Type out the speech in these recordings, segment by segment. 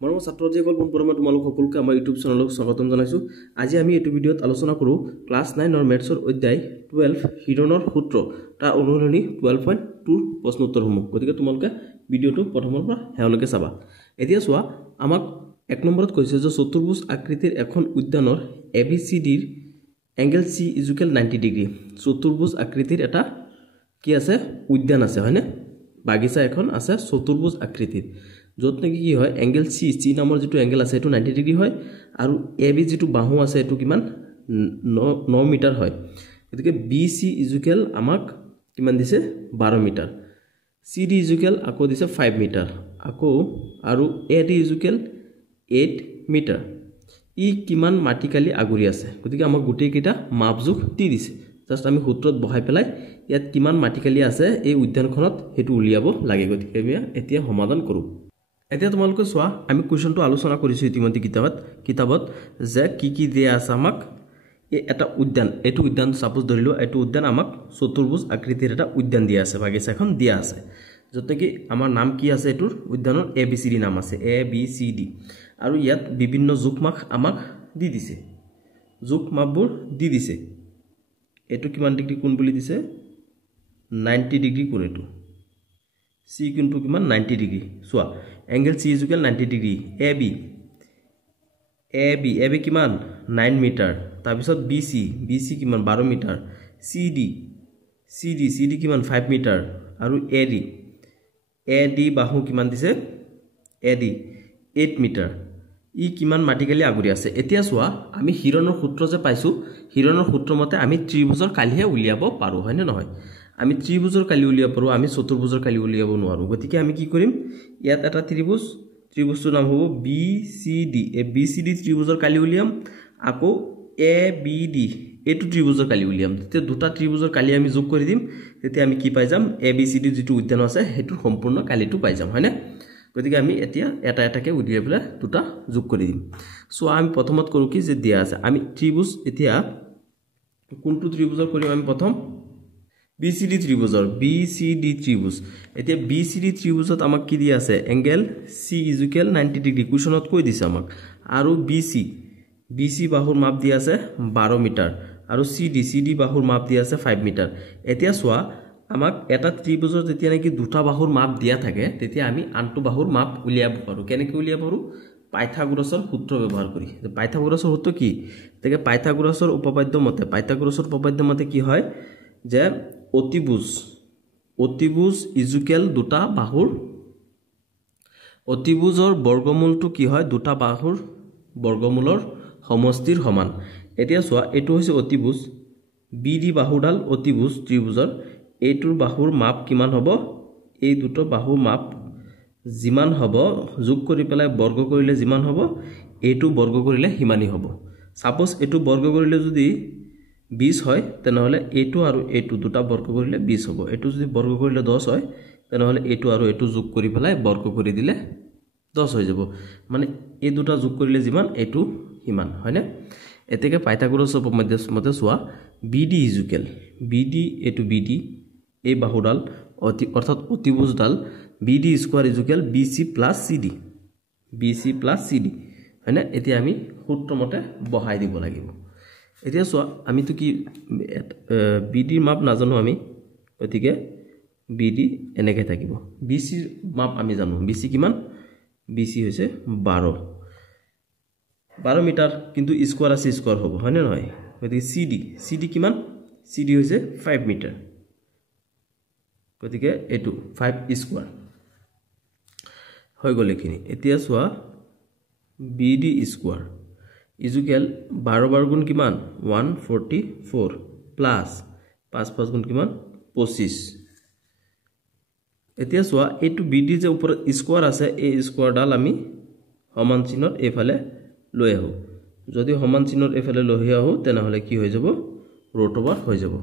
মৰমৰ ছাত্ৰসকল পুনৰবাৰ তোমালোক সকলোকে আমাৰ ইউটিউব চেনেলক স্বাগতম জনাইছো। আজি আমি এই ভিডিঅ'ত আলোচনা কৰো ক্লাছ 9 ৰ মেথছৰ অধ্যায় 12 হিৰণৰ সূত্ৰ তাৰ অনুসৰণি 12.2 প্ৰশ্ন উত্তৰসমূহ। গতিকে তোমালোকে ভিডিঅ'টো প্ৰথমৰ পৰা শেষলৈকে চাবা। এতিয়া চোৱা, আমাক এক নম্বৰত কৈছে যে চতুৰ্ভুজ আকৃতিৰ এখন উদ্যানৰ ABCD ৰ এংগল C = 90 ডিগ্ৰী। চতুৰ্ভুজ আকৃতিৰ এটা কি আছে উদ্যান আছে, হয়নে? বাগিচা এখন আছে চতুৰ্ভুজ আকৃতিৰ, য'ত নেকি কি হয় এংগল C নামৰ যেটো এংগল আছে এটো 90 ডিগ্ৰী হয় আৰু AB যেটো বাহু আছে এটো কিমান 9 মিটাৰ হয়। গতিকে BC = আমাক কিমান দিছে 12 মিটাৰ, CD = আকৌ দিছে 5 মিটাৰ, আকৌ আৰু AD = 8 মিটাৰ। ই কিমান মাটিকালি আগুৰি আছে? গতিকে আমাক গোটেই কেইটা মাপজোখ দি দিছে। জাস্ট আমি সূত্ৰত বহাই পেলাই ইয়াত কিমান মাটিকালি আছে এই উদ্যানখনত হেতু উলিয়াব লাগে। গতিকে আমি এতিয়া সমাধান কৰো। এতিয়া তোমালোকে চোৱা, আমি কোৱেশ্চনটো আলোচনা কৰিছো ইতিমধ্যে কিতাবত যে কি দিয়া আছে আমাক এটা উদ্যান, এটো উদ্যান সাপোজ ধৰিলো এটো উদ্যান আমাক চতুৰ্ভুজ আকৃতিৰ এটা উদ্যান দিয়া আছে, বাগিচা এখন দিয়া আছে, যতে কি আমাৰ নাম কি আছে এটোৰ উদ্যানৰ ABCD নাম আছে ABCD আৰু ইয়াত বিভিন্ন জোখমাখ আমাক দি দিছে, জোখমাপবোৰ দি দিছে। এটো কিমান ডিগ্ৰী কোণ বুলি দিছে 90 ডিগ্ৰী কোণ, এটো C কিন্তু কিমান 90 ডিগ্ৰী। চোৱা এংগল C = 90 ডিগ্ৰী, AB কিমান 9 মিটাৰ, তাৰ পিছত BC কিমান 12 মিটাৰ, CD কিমান 5 মিটাৰ আৰু AD বাহু কিমান দিছে AD 8 মিটাৰ। ই কিমান মাটিকালি আগুৰি আছে? এতিয়া চোৱা, আমি হিৰণৰ সূত্ৰ যে পাইছো, হিৰণৰ সূত্ৰ মতে আমি ত্ৰিভুজৰ কালিহে উলিয়াব পাৰো, হয় নে নহয়? আমি ত্ৰিভুজৰ কালি উলিয়াব পাৰো, আমি চতুৰ্ভুজৰ কালি উলিয়াব নোৱাৰো। গতিকে আমি কি কৰিম, ইয়াত এটা ত্ৰিভুজৰ নাম হ'ব BCD, এই BCD ত্ৰিভুজৰ কালি উলিয়াম, আকৌ ABD এটো ত্ৰিভুজৰ কালি উলিয়াম। তেতিয়া দুটা ত্ৰিভুজৰ কালি আমি যোগ কৰি দিম, তেতিয়া আমি কি পাই যাম ABCD যেটো উদ্যান আছে হেতু সম্পূৰ্ণ কালিটো পাই যাম, হয়নে? গতিকে আমি এতিয়া এটা এটাকে উলিয়াই পেলাই দুটা যোগ কৰি দিম। সো আমি প্ৰথমত কৰো কি যে দিয়া আছে আমি ত্ৰিভুজ, এতিয়া কোনটো ত্ৰিভুজৰ কৰিম আমি প্ৰথম BCD ত্ৰিভুজ। এতিয়া BCD ত্ৰিভুজত আমাক কি দিয়া আছে এংগল C = 90 ডিগ্ৰী, কোৱেশ্চনত কৈ দিছে আমাক, আৰু BC বাহুৰ মাপ দিয়া আছে 12 মিটাৰ আৰু CD বাহুৰ মাপ দিয়া আছে 5 মিটাৰ। এতিয়া চোৱা, আমাক এটা ত্ৰিভুজৰ যেতিয়া নেকি দুটা বাহুৰ মাপ দিয়া থাকে তেতিয়া আমি আনটো বাহুৰ মাপ উলিয়াব পাৰো। কেনেকৈ উলিয়াব পাৰো? পাইথাগোৰাছৰ সূত্ৰ ব্যৱহাৰ কৰি। পাইথাগোৰাছৰ সূত্ৰ কি? তেতিয়া পাইথাগোৰাছৰ উপপাদ্য মতে কি হয় যে অতিভুজ = দুটা বাহুৰ, অতিভুজৰ বৰ্গমূলটো কি হয় দুটা বাহুৰ বৰ্গমূলৰ সমষ্টিৰ সমান। এতিয়া চোৱা, এটো হৈছে অতিভুজ, BD বাহুডাল অতিভুজ ত্ৰিভুজৰ, এইটোৰ বাহুৰ মাপ কিমান হ'ব, এই দুটো বাহুৰ মাপ যিমান হ'ব যোগ কৰি পেলাই বৰ্গ কৰিলে যিমান হ'ব, এইটো বৰ্গ কৰিলে হিমানি হ'ব। সাপোজ এটো বৰ্গ কৰিলে যদি 20 হয় তেনেহলে এইটো আৰু এইটো দুটা বৰ্গ কৰিলে 20 হ'ব। এইটো যদি বৰ্গ কৰিলে 10 হয় তেনেহলে এইটো আৰু এইটো যোগ কৰি পেলাই বৰ্গ কৰি দিলে 10 হৈ যাব। মানে এই দুটা যোগ কৰিলে যিমান এইটো হিমান, হয়নে? এতেকে পাইথাগোৰাছৰ মতে চোৱা, BD এইটো BD এই বাহুডাল অৰ্থাৎ অতিভুজডাল BD² = BC + CD, হয়নে? এতিয়া আমি সূত্ৰ মতে বহাই দিব লাগিব। এতিয়া চোৱা, আমিতো কি BD ৰ মাপ নাজানো আমি, গতিকে BD এনেকৈ থাকিব। BC ৰ মাপ আমি জানো, BC কিমান, BC হৈছে 12 মিটাৰ, কিন্তু স্কোয়াৰ আছে স্কোয়াৰ হ'ব, হয় নে নহয়? গতিকে CD কিমান, CD হৈছে 5 মিটাৰ, গতিকে এটো 5 স্কোয়াৰ হৈ গ'ল এখিনি। এতিয়া চোৱা, BD² = 12 গুণ কিমান 144 প্লাস 5 গুণ কিমান 25। এতিয়া চোৱা, এইটো BD যে ওপৰত স্কোয়াৰ আছে, এই স্কোয়াৰডাল আমি সমান চিহ্নত এইফালে লৈ আহো। যদি সমান চিহ্নত এইফালে লৈ আহো তেনেহলে কি হৈ যাব, ৰুট ওভাৰ হৈ যাব।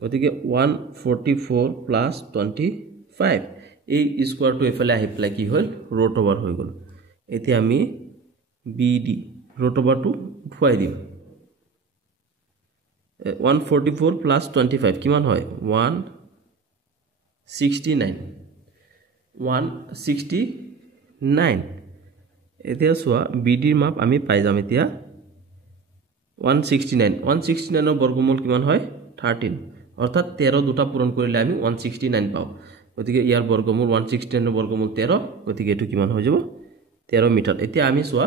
গতিকে 144 প্লাস 25, এই স্কোয়াৰটো এইফালে আহি পেলাই কি হ'ল ৰুট ওভাৰ হৈ গ'ল। এতিয়া আমি BD ৰুট ওভাৰটো উঠুৱাই দিম। 144 প্লাস 25 কিমান হয় 169। এতিয়া চোৱা বিডিৰ মাপ আমি পাই যাম এতিয়া 169 169 বৰ্গমূল কিমান হয় 13 অৰ্থাৎ 13 দুটা পূৰণ কৰিলে আমি 169 পাও গতিকে ইয়াৰ বৰ্গমূল 169 বৰ্গমূল 13 গতিকে এটো কিমান হৈ যাব 13 মিটাৰ এতিয়া আমি চোৱা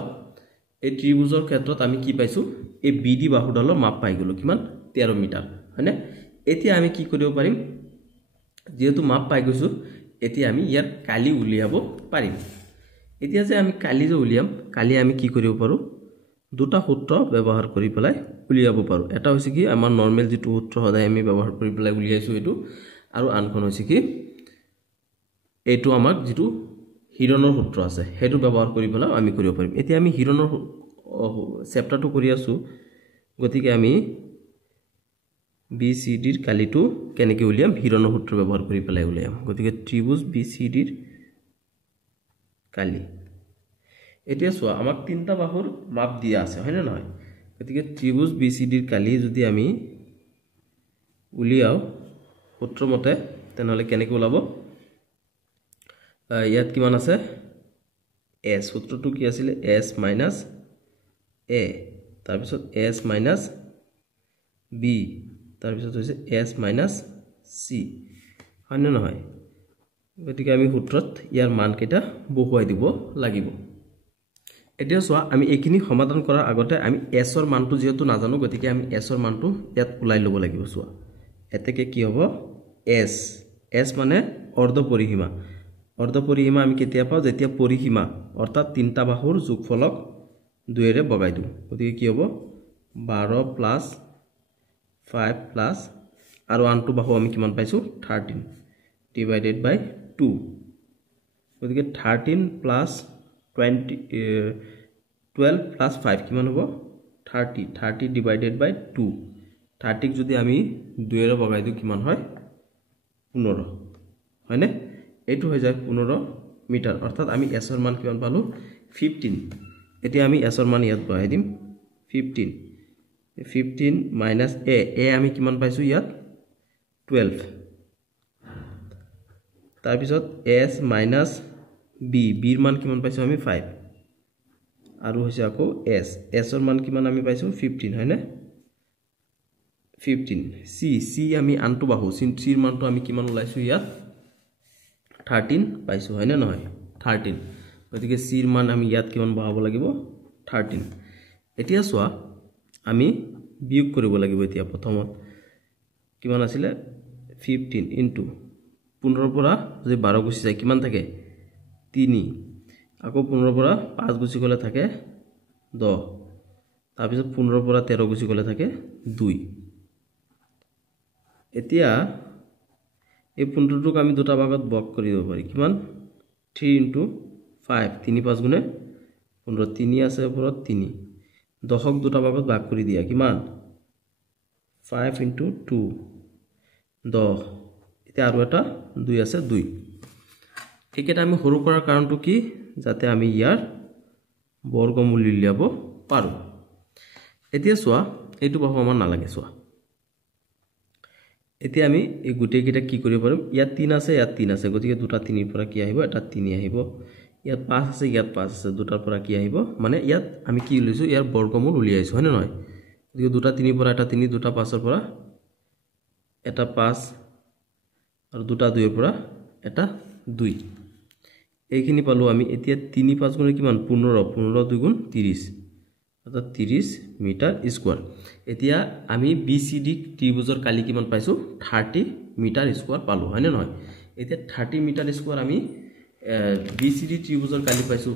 এই ত্ৰিভুজৰ ক্ষেত্ৰত আমি কি পাইছো এই বিডি বাহুডালৰ মাপ পাই গলো কিমান 13 মিটাৰ হয়নে এতিয়া আমি কি কৰিব পাৰিম যেহেতু মাপ পাই গৈছো এতিয়া আমি ইয়াৰ কালি উলিয়াব পাৰিম এতিয়া যে আমি কালি যে উলিয়াম কালি আমি কি কৰিব পাৰো দুটা সূত্ৰ ব্যৱহাৰ কৰি পেলাই উলিয়াব পাৰো এটা হৈছে কি আমাৰ নৰমাল যেটো সূত্ৰ সদায় আমি ব্যৱহাৰ কৰি পেলাই উলিয়াইছো এটো আৰু আনখন হৈছে কি এটো আমাক যেটো হিৰণৰ সূত্ৰ আছে হেতু ব্যৱহাৰ কৰি পেলাই আমি কৰিব পাৰিম এতিয়া আমি হিৰণৰ চেপ্টাৰটো কৰি আছো গতিকে আমি BCD ৰ কালিটো কেনেকৈ উলিয়াম হিৰণৰ সূত্ৰ ব্যৱহাৰ কৰি পেলাই উলিয়াম গতিকে ত্ৰিভুজ BCD ৰ কালি এতিয়া চোৱা আমাক তিনটা বাহুৰ মাপ দিয়া আছে হয় না নহয় গতিকে ত্ৰিভুজ BCD ৰ কালি যদি আমি উলিয়াও সূত্ৰ মতে তেনেহলে কেনেকৈ ওলাব ইয়াত কিমান আছে s সূত্ৰটো কি আছিল s - a তাৰ পিছত s - b তাৰ পিছত হৈছে s - c হয় না নহয় গতিকে আমি সূত্ৰত ইয়াৰ মান কেটা বহুৱাই দিব লাগিব এতিয়া চোৱা আমি এইখিনি সমাধান কৰাৰ আগতে আমি s ৰ মানটো যেহেতু নাজানো গতিকে আমি s ৰ মানটো ইয়াত উলাই লব লাগিব চোৱা এতেকে কি হ'ব s মানে অৰ্ধ পৰিসীমা আমি কেতিয়া পাও যেতিয়া পৰিসীমা অৰ্থাৎ তিনটা বাহুৰ যোগফলক 2 ৰে বগাই দিও গতিকে কি হ'ব 12 প্লাস 5 প্লাস আৰু আনটো বাহু আমি কিমান পাইছো 13 ডিভাইডেড বাই 2 গতিকে 13 প্লাস 12 প্লাস 5 কিমান হ'ব 30 ডিভাইডেড বাই 2 30 যদি আমি 2 ৰে বগাই দিও কিমান হয় 15 হয়নে এটো হৈ যায় 15 মিটাৰ অৰ্থাৎ আমি s ৰ মান কিমান পালো 15 এতিয়া আমি s ৰ মান ইয়াত বহাই দিম 15 মাইনাস a আমি কিমান পাইছো ইয়াত 12 তাৰ পিছত s মাইনাস b ৰ মান কিমান পাইছো আমি 5 আৰু হৈছে আকৌ s ৰ মান কিমান আমি পাইছো 15 হয়নে 15 c আমি আনটো বাহু c ৰ মানটো আমি কিমান উলাইছো ইয়াত 13 পাইছো হয় না নহয় 13 গতিকে c ৰ মান আমি ইয়াত কিমান বহাব লাগিব 13 এতিয়া চোৱা আমি বিয়োগ কৰিব লাগিব এতিয়া প্ৰথমত কিমান আছিল 15 ইনটু 15 পৰা যদি 12 গুছি যায় কিমান থাকে 3 আকৌ 15 পৰা 5 গুছি গলে থাকে 10 তাৰ পিছত 15 পৰা 13 গুছি গলে থাকে 2 এতিয়া এই 15 টোক আমি দুটা ভাগত ভাগ কৰিব পাৰি কিমান 3 ইনটু 5 3 5 গুণে 15 3 আছে ওপৰত 3 10ক দুটা ভাগত ভাগ কৰি দিয়া কিমান 5 ইনটু 2 10 এতিয়া আৰু এটা 2 আছে 2 একেটা আমি সৰু কৰাৰ কাৰণটো কি যাতে আমি ইয়াৰ বৰ্গমূল উলিয়াব পাৰো এতিয়া চোৱা এইটো বাহু আমাৰ নালাগে চোৱা এতিয়া আমি এই গুটে কিটা কি কৰিব পাৰিম ইয়াত 3 আছে ইয়াত 3 আছে গতিকে দুটা 3 ৰ পৰা কি আহিব এটা 3 আহিব ইয়াত 5 আছে ইয়াত 5 আছে দুটাৰ পৰা কি আহিব মানে ইয়াত আমি কি লৈছো ইয়াৰ বৰ্গমূল উলিয়াইছো হয় না নহয় গতিকে দুটা 3 পৰা এটা 3 দুটা 5 ৰ পৰা এটা 5 আৰু দুটা 2 ৰ পৰা এটা 2 এইখিনি পালো আমি এতিয়া 3 5 গুণ কিমান 15 2 গুণ 30 অৰ্থাৎ 30 মিটাৰ স্কয়াৰ এতিয়া আমি BCD ত্ৰিভুজৰ কালি কিমান পাইছো 30 মিটাৰ স্কয়াৰ পালো হয় না নহয় এতিয়া 30 মিটাৰ স্কয়াৰ আমি BCD ত্ৰিভুজৰ কালি পাইছো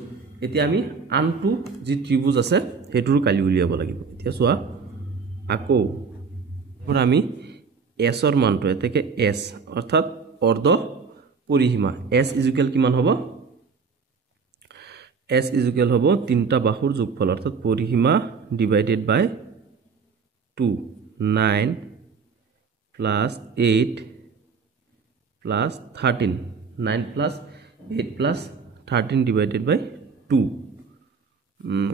এতিয়া আমি আনটো যি ত্ৰিভুজ আছে হেতুৰ কালি উলিয়াব লাগিব এতিয়া চোৱা আকৌ পৰা আমি s ৰ মানটো এতেকে s অৰ্থাৎ অৰ্ধ পৰিসীমা s ইকুয়াল কিমান হ'ব s ইকুয়াল হ'ব তিনটা বাহুৰ যোগফল অৰ্থাৎ পৰিসীমা divided by 2 9 plus 8 plus 13 9 plus 8 plus 13 divided by 2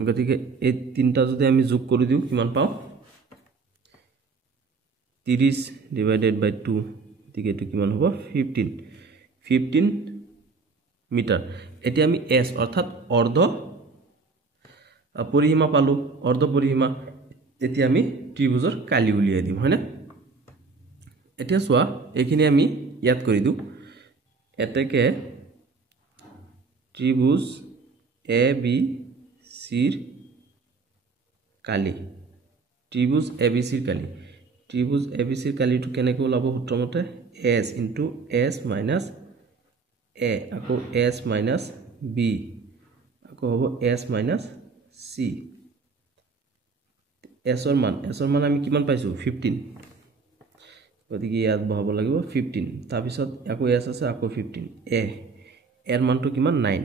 গতিকে এই তিনটা যদি আমি যোগ কৰি দিও কিমান পাও 30 divided by 2 গতিকে এটো কিমান হ'ব 15 মিটাৰ এতিয়া আমি s অৰ্থাৎ অৰ্ধ পৰিসীমা পালো অৰ্ধ পৰিসীমা এতিয়া আমি ত্ৰিভুজৰ কালি উলিয়াই দিম হয়নে এতিয়া চোৱা এইখিনি আমি ইয়াত কৰি দিও এতেকে ত্ৰিভুজ A B সিৰ Kali ত্ৰিভুজ A B সিৰ Kali ত্ৰিভুজ A B সিৰ কালিটো কেনেকৈ ওলাব সূত্ৰমতে s * s - a আকৌ s - b আকৌ হ'ব s - c s ৰ মান আমি কিমান পাইছো 15 গতিকে ইয়াত বহাব লাগিব 15 তাৰ পিছত আকৌ s আছে আকৌ 15 a এৰ মানটো কিমান 9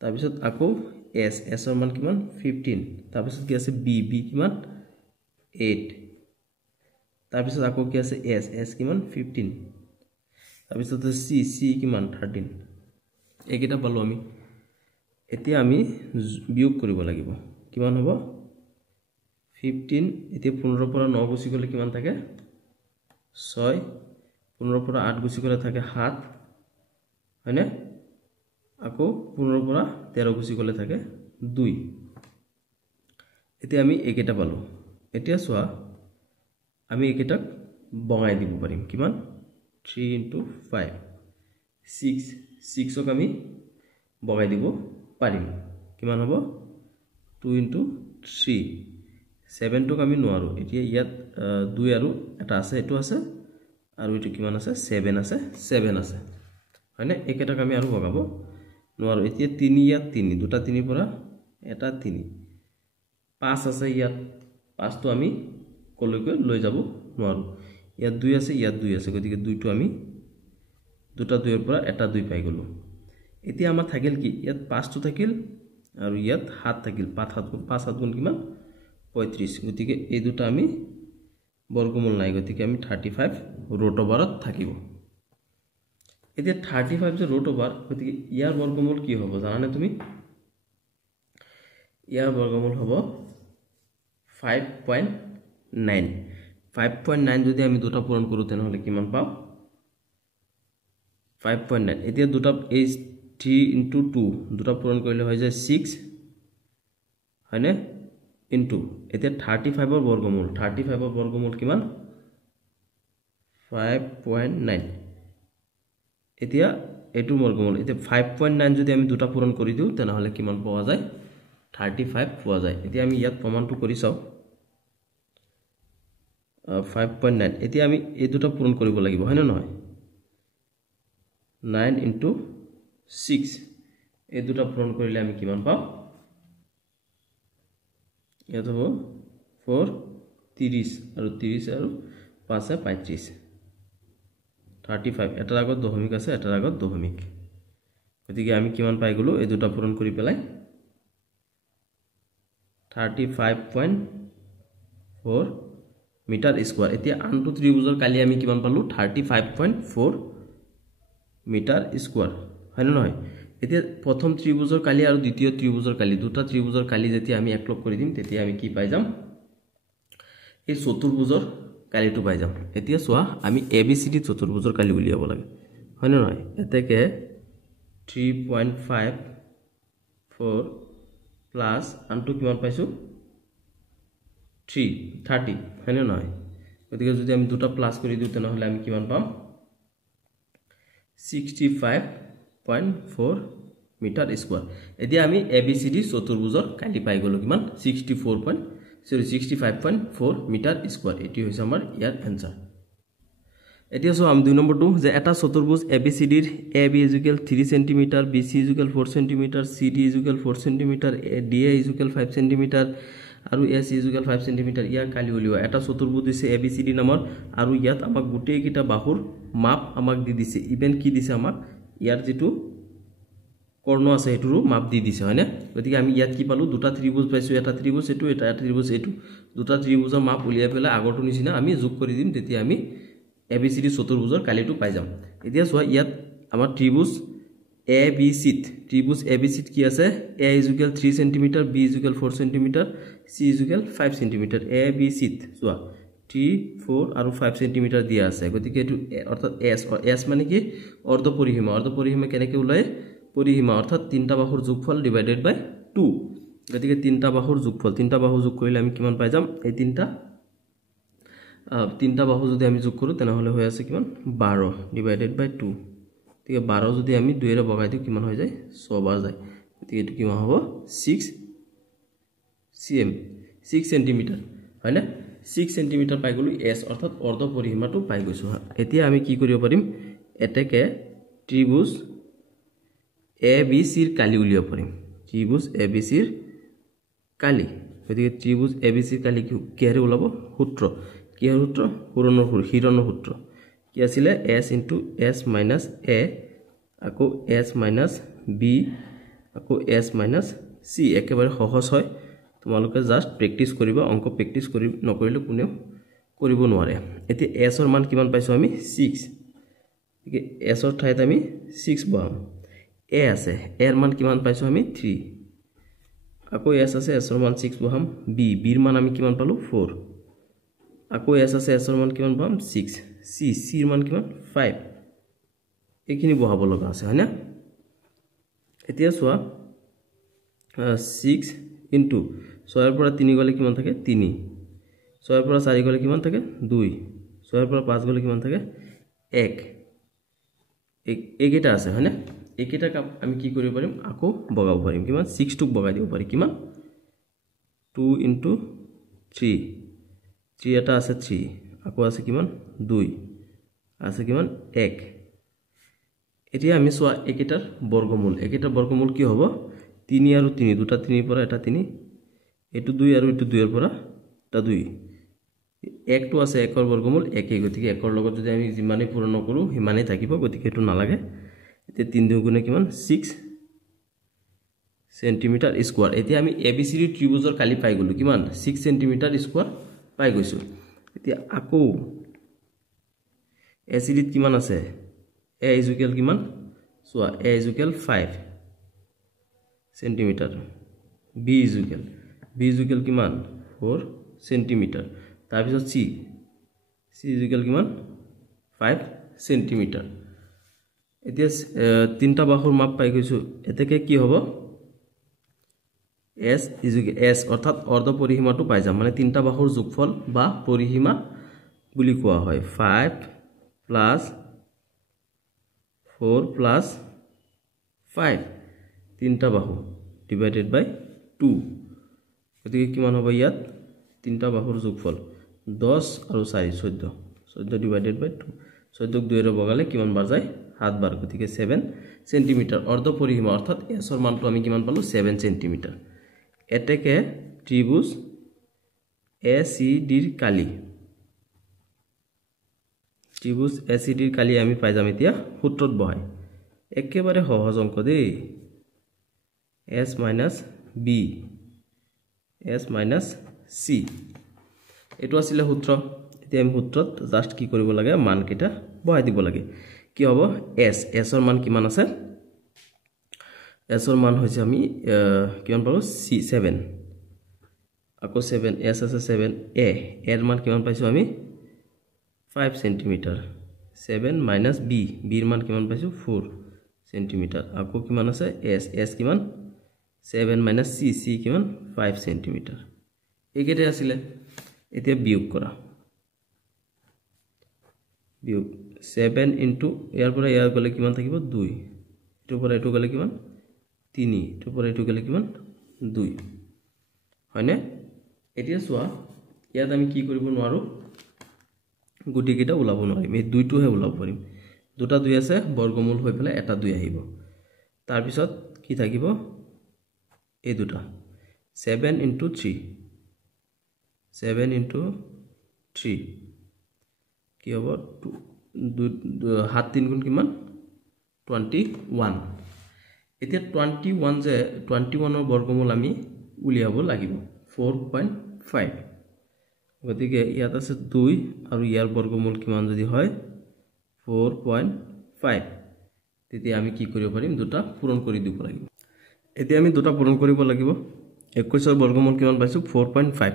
তাৰ পিছত আকৌ s ৰ মান কিমান 15 তাৰ পিছত কি আছে b কিমান 8 তাৰ পিছত আকৌ কি আছে s কিমান 15 তাৰ পিছত c কিমান 13 এইকেইটা পালো আমি এতিয়া আমি বিয়োগ কৰিব লাগিব কিমান হ'ব 15 এতিয়া 15 পৰা 9 গুছি গলে কিমান থাকে 6 15 পৰা 8 গুছি গলে থাকে 7 হয়নে আকৌ 15 পৰা 13 গুছি গলে থাকে 2 এতিয়া আমি এইকেইটা পালো এতিয়া চোৱা আমি এইকেইটাক বঙাই দিব পাৰিম কিমান 3 * 5 6ক আমি বঙাই দিব পাৰিম কিমান হ'ব 2 * 3 7 টোক আমি নোৱাৰো এতিয়া ইয়াত 2 আৰু এটা আছে এটো আছে আৰু এটো কিমান আছে 7 আছে হয়নে একেটাক আমি আৰু বগাব নোৱাৰো এতিয়া 3 ইয়াত 3 দুটা 3 পৰা এটা 3 5 আছে ইয়াত 5 টো আমি কলৈকে লৈ যাব নোৱাৰো ইয়াত 2 আছে ইয়াত 2 আছে গতিকে 2 টো আমি দুটা 2 ৰ পৰা এটা 2 পাই গলো এতিয়া আমাৰ থাকিল কি ইয়াত 5 টো থাকিল আৰু ইয়াত 7 থাকিল 5 7 গুণ কিমান 35 গতিকে এই দুটা আমি বৰ্গমূল নাই গতিকে আমি 35 ৰুট ওভাৰত থাকিব এতিয়া 35 যে ৰুট ওভাৰ গতিকে ইয়াৰ বৰ্গমূল কি হ'ব জানানে তুমি ইয়াৰ বৰ্গমূল হ'ব 5.9 যদি আমি দুটা পূৰণ কৰো তেনহলে কিমান পাম 5.9 এতিয়া দুটা এই 3 * 2 দুটা পূৰণ কৰিলে হৈ যায় 6 হয়নে ইনটু এতিয়া 35 ৰ বৰ্গমূল কিমান 5.9 এতিয়া এটো বৰ্গমূল এতিয়া 5.9 যদি আমি দুটা পূৰণ কৰি দিও তেনহলে কিমান পোৱা যায় 35 পোৱা যায় এতিয়া আমি ইয়াত প্ৰমাণটো কৰি চাও 5.9 এতিয়া আমি এই দুটা পূৰণ কৰিব লাগিব হয় না নহয় 9 * 6 এই দুটা পূৰণ কৰিলে আমি কিমান পাম ইয়াত হ'ব 4 30 আৰু 30 আৰু 5 35 35 এটাৰ আগত দশমিক আছে এটাৰ আগত দশমিক গতিকে আমি কিমান পাই গলো এই দুটা পূৰণ কৰি পেলাই 35.4 মিটাৰ স্কয়াৰ এতিয়া আনটো ত্ৰিভুজৰ কালি আমি কিমান পালো 35.4 মিটাৰ স্কয়াৰ হয় না নহয় এতিয়া প্ৰথম ত্ৰিভুজৰ কালি আৰু দ্বিতীয় ত্ৰিভুজৰ কালি দুটা ত্ৰিভুজৰ কালি যেতিয়া আমি একলগ কৰি দিম তেতিয়া আমি কি পাই যাম এই চতুৰ্ভুজৰ কালিটো পাই যাম এতিয়া চোৱা আমি ABCD চতুৰ্ভুজৰ কালি উলিয়াব লাগে হয় না নহয় এতেকে 3.54 প্লাস আনটো কিমান পাইছো 30 হয় না নহয় গতিকে যদি আমি দুটা প্লাস কৰি দিও তেনহলে আমি কিমান পাম 65.4 মিটাৰ স্কয়াৰ এতিয়া আমি ABCD চতুৰ্ভুজৰ কালি পাই গলো কিমান 65.4 মিটাৰ স্কয়াৰ এটি হৈছে আমাৰ ইয়াৰ आंसर এতিয়া সো আমি 2 নম্বৰটো যে এটা চতুৰ্ভুজ ABCD ৰ AB = 3 cm BC = 4 cm CD = 4 cm DA = 5 cm আৰু AC = 5 cm ইয়াৰ কালি উলিওৱা এটা চতুৰ্ভুজ দিছে ABCD নামৰ আৰু ইয়াত আমাক গুটেই কিটা বাহুৰ মাপ আমাক দি দিছে ইভেন কি দিছে আমাক ইয়াৰ যেটো কৰ্ণ আছে হেতুৰো মাপ দি দিছে হয়নে গতিকে আমি ইয়াত কি পালো দুটা ত্ৰিভুজ পাইছো এটা ত্ৰিভুজ এটো এটা ত্ৰিভুজ এটো দুটা ত্ৰিভুজৰ মাপ উলিয়াই পেলাই আগৰটো নিচিনা আমি যোগ কৰি দিম তেতিয়া আমি ABCD চতুৰ্ভুজৰ কালিটো পাই যাম এতিয়া চোৱা ইয়াত আমাৰ ত্ৰিভুজ ABC কি আছে A = 3 cm B = 4 cm C = 5 cm ABC চোৱা 3 4 আৰু 5 cm দিয়া আছে গতিকে এটো অৰ্থাৎ S মানে কি অৰ্ধ পৰিসীমা কেনেকৈ উলাই পৰিসীমা অৰ্থাৎ তিনটা বাহুৰ যোগফল / 2 2 গতিকে তিনটা বাহুৰ যোগফল তিনটা বাহু যোগ কৰিলে আমি কিমান পাই যাম এই তিনটা বাহু যদি আমি যোগ কৰো তেনেহলে হৈ আছে কিমান 12 ডিভাইডেড বাই 2 ঠিক আছে 12 যদি আমি 2 এৰে বগাই দিও কিমান হৈ যায় 6 বাৰ যায় গতিকে এটো কিমান হ'ব 6 cm 6 সেন্টিমিটার হয় না 6 সেন্টিমিটার পাই গলো s অর্থাৎ অর্ধ পরিসীমাটো পাই গৈছো এতিয়া আমি কি কৰিব পাৰিম এতেকে ত্ৰিভুজ ABC ৰ কালি উলিয়াব পাৰিম ত্ৰিভুজ ABC ৰ কালি গতিকে ত্ৰিভুজ ABC ৰ কালি কিহেৰে ওলাব সূত্ৰ কিহৰ সূত্ৰ হিৰণৰ সূত্ৰ কি আছিল s * s - a আকৌ s - b আকৌ s - c একেবাৰে সহজ হয় তোমালোকে জাস্ট প্ৰেক্টিস কৰিবা অংক প্ৰেক্টিস কৰি নকৰিলে কোনেও কৰিব নোৱাৰে এতিয়া s ৰ মান কিমান পাইছো আমি 6 ঠিক s ৰ ঠাইত আমি 6 বহাম a আছে a ৰ মান কিমান পাইছো আমি 3 আকৌ s আছে s ৰ মান 6 বহাম b ৰ মান আমি কিমান পালো 4 আকৌ s আছে s ৰ মান কিমান বহাম 6 c ৰ মান কিমান 5 এখিনি বহাব লগা আছে হয় না এতিয়া চোৱা 6 into 6 ৰ পৰা 3 গলে কিমান থাকে 3 6 ৰ পৰা 4 গলে কিমান থাকে 2 6 ৰ পৰা 5 গলে কিমান থাকে 1 একেটা আছে হয়নে একেটা আমি কি কৰিব পাৰিম আকৌ বগাব পাৰিম কিমান 6 টুক বগাই দিব পাৰি কিমান 2 into 3 3 এটা আছে 3 আকৌ আছে কিমান 2 আছে কিমান 1 এতিয়া আমি চোৱা একেটাৰ বৰ্গমূল কি হ'ব 3 আৰু 3 দুটা 3 পৰা এটা 3 এটো 2 আৰু এটো 2 এৰ পৰা এটা 2 একটো আছে একৰ বৰ্গমূল একে গতিকে একৰ লগত যদি আমি যিমানে পূৰণ কৰো হিমানে থাকিব গতিকে এটো নালাগে এতিয়া 3 2 গুণে কিমান 6 সেন্টিমিটার স্কয়ার এতিয়া আমি ABCD ত্ৰিভুজৰ কালি পাই গলো কিমান 6 সেন্টিমিটার স্কয়ার পাই গৈছো এতিয়া আকৌ ACD কিমান আছে A = কিমান চোৱা A = 5 সেন্টিমিটাৰ B = কিমান 4 সেন্টিমিটাৰ তাৰ পিছত C = কিমান 5 সেন্টিমিটাৰ এতিয়া তিনটা বাহুৰ মাপ পাই গৈছো এতেকে কি হ'ব s অৰ্থাৎ অৰ্ধ পৰিসীমাটো পাই যাম মানে তিনটা বাহুৰ যোগফল বা পৰিসীমা বুলি কোৱা হয় 5 + 4 + 5 তিনটা বাহু ডিভাইডেড বাই 2 গতিকে কিমান হ'ব ইয়াত তিনটা বাহুৰ যোগফল 10 আৰু 4 14 ডিভাইডেড বাই 2 14 2 এৰে বগালে কিমান বাৰ যায় 7 বাৰ গতিকে 7 সেন্টিমিটাৰ অৰ্ধ পৰিসীমা অৰ্থাৎ s ৰ মানটো আমি কিমান পালো 7 সেন্টিমিটাৰ এতেকে ত্ৰিভুজ ACD ৰ কালি আমি পাই যাম এতিয়া সূত্ৰত বহাই একেবাৰে সহজ অংক দেই s - b s - c এটো আছিল সূত্ৰ এতিয়া আমি সূত্ৰত জাস্ট কি কৰিব লাগে মান কেটা বহাই দিব লাগে কি হ'ব s ৰ মান কিমান আছে s ৰ মান হৈছে আমি কিমান পালো 7 আকৌ 7 s আছে 7 a এর মান কিমান পাইছো আমি 5 সেন্টিমিটার 7 - b ৰ মান কিমান পাইছো 4 সেন্টিমিটার আকৌ কিমান আছে s কিমান 7 - c কিমান 5 সেন্টিমিটার একেতে আছিল এতিয়া বিয়োগ কৰা 7 into ইয়াৰ পৰা ইয়াৰ গলে কিমান থাকিব 2 এটো পৰা এটো গলে কিমান 3 এটো পৰা এটো গলে কিমান 2 হয়নে এতিয়া চোৱা ইয়াত আমি কি কৰিব নোৱাৰো গুটি কিটা ওলাব নোৱাৰিম এই দুইটোহে ওলাব পাৰিম দুটা 2 আছে বৰ্গমূল হৈ পেলাই এটা 2 আহিব তাৰ পিছত কি থাকিব এই দুটা 7 into 3 কি হ'ব 7 3 গুণ কিমান 21 এতিয়া 21 যে 21 ৰ বৰ্গমূল আমি উলিয়াব লাগিব 4.5 গতিকে ইয়াত আছে 2 আৰু ইয়াৰ বৰ্গমূল কিমান যদি হয় 4.5 তেতিয়া আমি কি কৰিব পাৰিম দুটা পূৰণ কৰি দিব লাগিব এতিয়া আমি দুটা পূৰণ কৰিব লাগিব 21 ৰ বৰ্গমূল কিমান পাইছো 4.5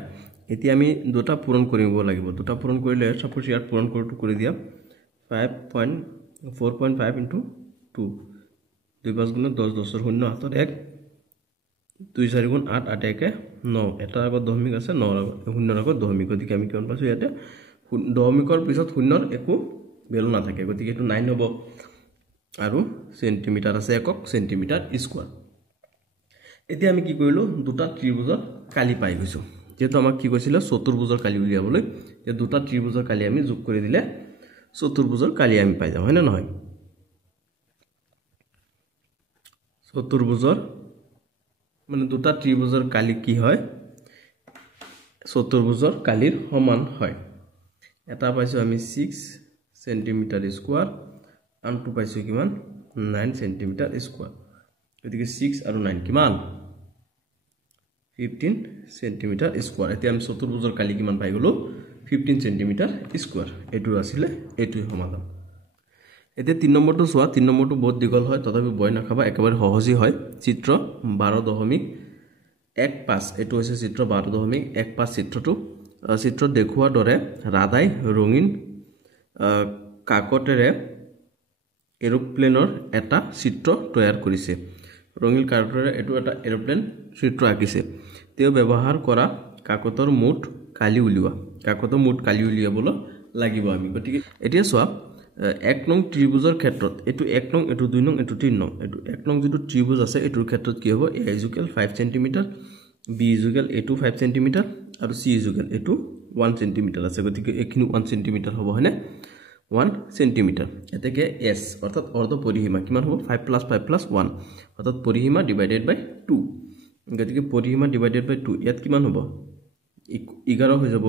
এতিয়া আমি দুটা পূৰণ কৰিব লাগিব দুটা পূৰণ কৰিলে সপোজ ইয়াত পূৰণ কৰি দিয়া 4.5 into 2 2 5 গুণ 10 10 ৰ 0 হাতত 1 2 4 গুণ 8 8 1 9 এটাৰ আগত দশমিক আছে 9 ৰ আগত 0 ৰ আগত দশমিক গতিকে আমি কিমান পাইছো ইয়াতে দশমিকৰ পিছত 0 ৰ একো ভ্যালু নাথাকে গতিকে এটো 9 হ'ব আৰু সেন্টিমিটাৰ আছে একক সেন্টিমিটাৰ স্কয়াৰ এতিয়া আমি কি কৰিলো দুটা ত্ৰিভুজৰ কালি পাই গৈছো যেটো আমাক কি কৈছিল চতুৰ্ভুজৰ কালি উলিয়াবলৈ এই দুটা ত্ৰিভুজৰ কালি আমি যোগ কৰি দিলে চতুৰ্ভুজৰ কালি আমি পাই যাম হয় না নহয় চতুৰ্ভুজৰ মানে দুটা ত্ৰিভুজৰ কালি কি হয় চতুৰ্ভুজৰ কালিৰ সমান হয় এটা পাইছো আমি 6 সেন্টিমিটাৰ স্কয়াৰ আনটো পাইছো কিমান 9 সেন্টিমিটাৰ স্কয়াৰ গতিকে 6 আৰু 9 কিমান 15 সেন্টিমিটাৰ স্কয়াৰ এতিয়া আমি চতুৰ্ভুজৰ কালি কিমান পাই গলো 15 সেন্টিমিটাৰ স্কয়াৰ এটো আছিল এটো সমাধান এতিয়া 3 নম্বৰটো সোৱা 3 নম্বৰটো বহুত দীঘল হয় তথাপি বয় নাখাবা একেবাৰে সহজই হয় চিত্ৰ 12.15 এটো হৈছে চিত্ৰ 12.15 চিত্ৰটো চিত্ৰত দেখুৱাৰ দৰে ৰাধাই ৰঙিন কাকতেৰে এৰোপ্লেনৰ এটা চিত্ৰ তৈয়াৰ কৰিছে ৰঙিল কাকতেৰে এটো এটা এৰোপ্লেন চিত্ৰ আঁকিছে তেও ব্যৱহাৰ কৰা কাকতৰ মুঠ কালি উলিয়াবলৈ লাগিব আমি গতিকে এতিয়া সোৱা এক নং ত্ৰিভুজৰ ক্ষেত্ৰত এটো 1 নং এটো 2 নং এটো 3 নং এটো 1 নং যেটো ত্ৰিভুজ আছে এটোৰ ক্ষেত্ৰত কি হ'ব a = 5 cm b = এটো 5 cm আৰু c = এটো 1 cm আছে গতিকে এখিনি 1 cm হ'ব হয়নে 1 cm এতেকে s অৰ্থাৎ অৰ্ধ পৰিসীমা কিমান হ'ব 5 + 5 + 1 অৰ্থাৎ পৰিসীমা ডিভাইডেড বাই 2 গতিকে পৰিসীমা ডিভাইডেড বাই 2 ইয়াত কিমান হ'ব 11 হৈ যাব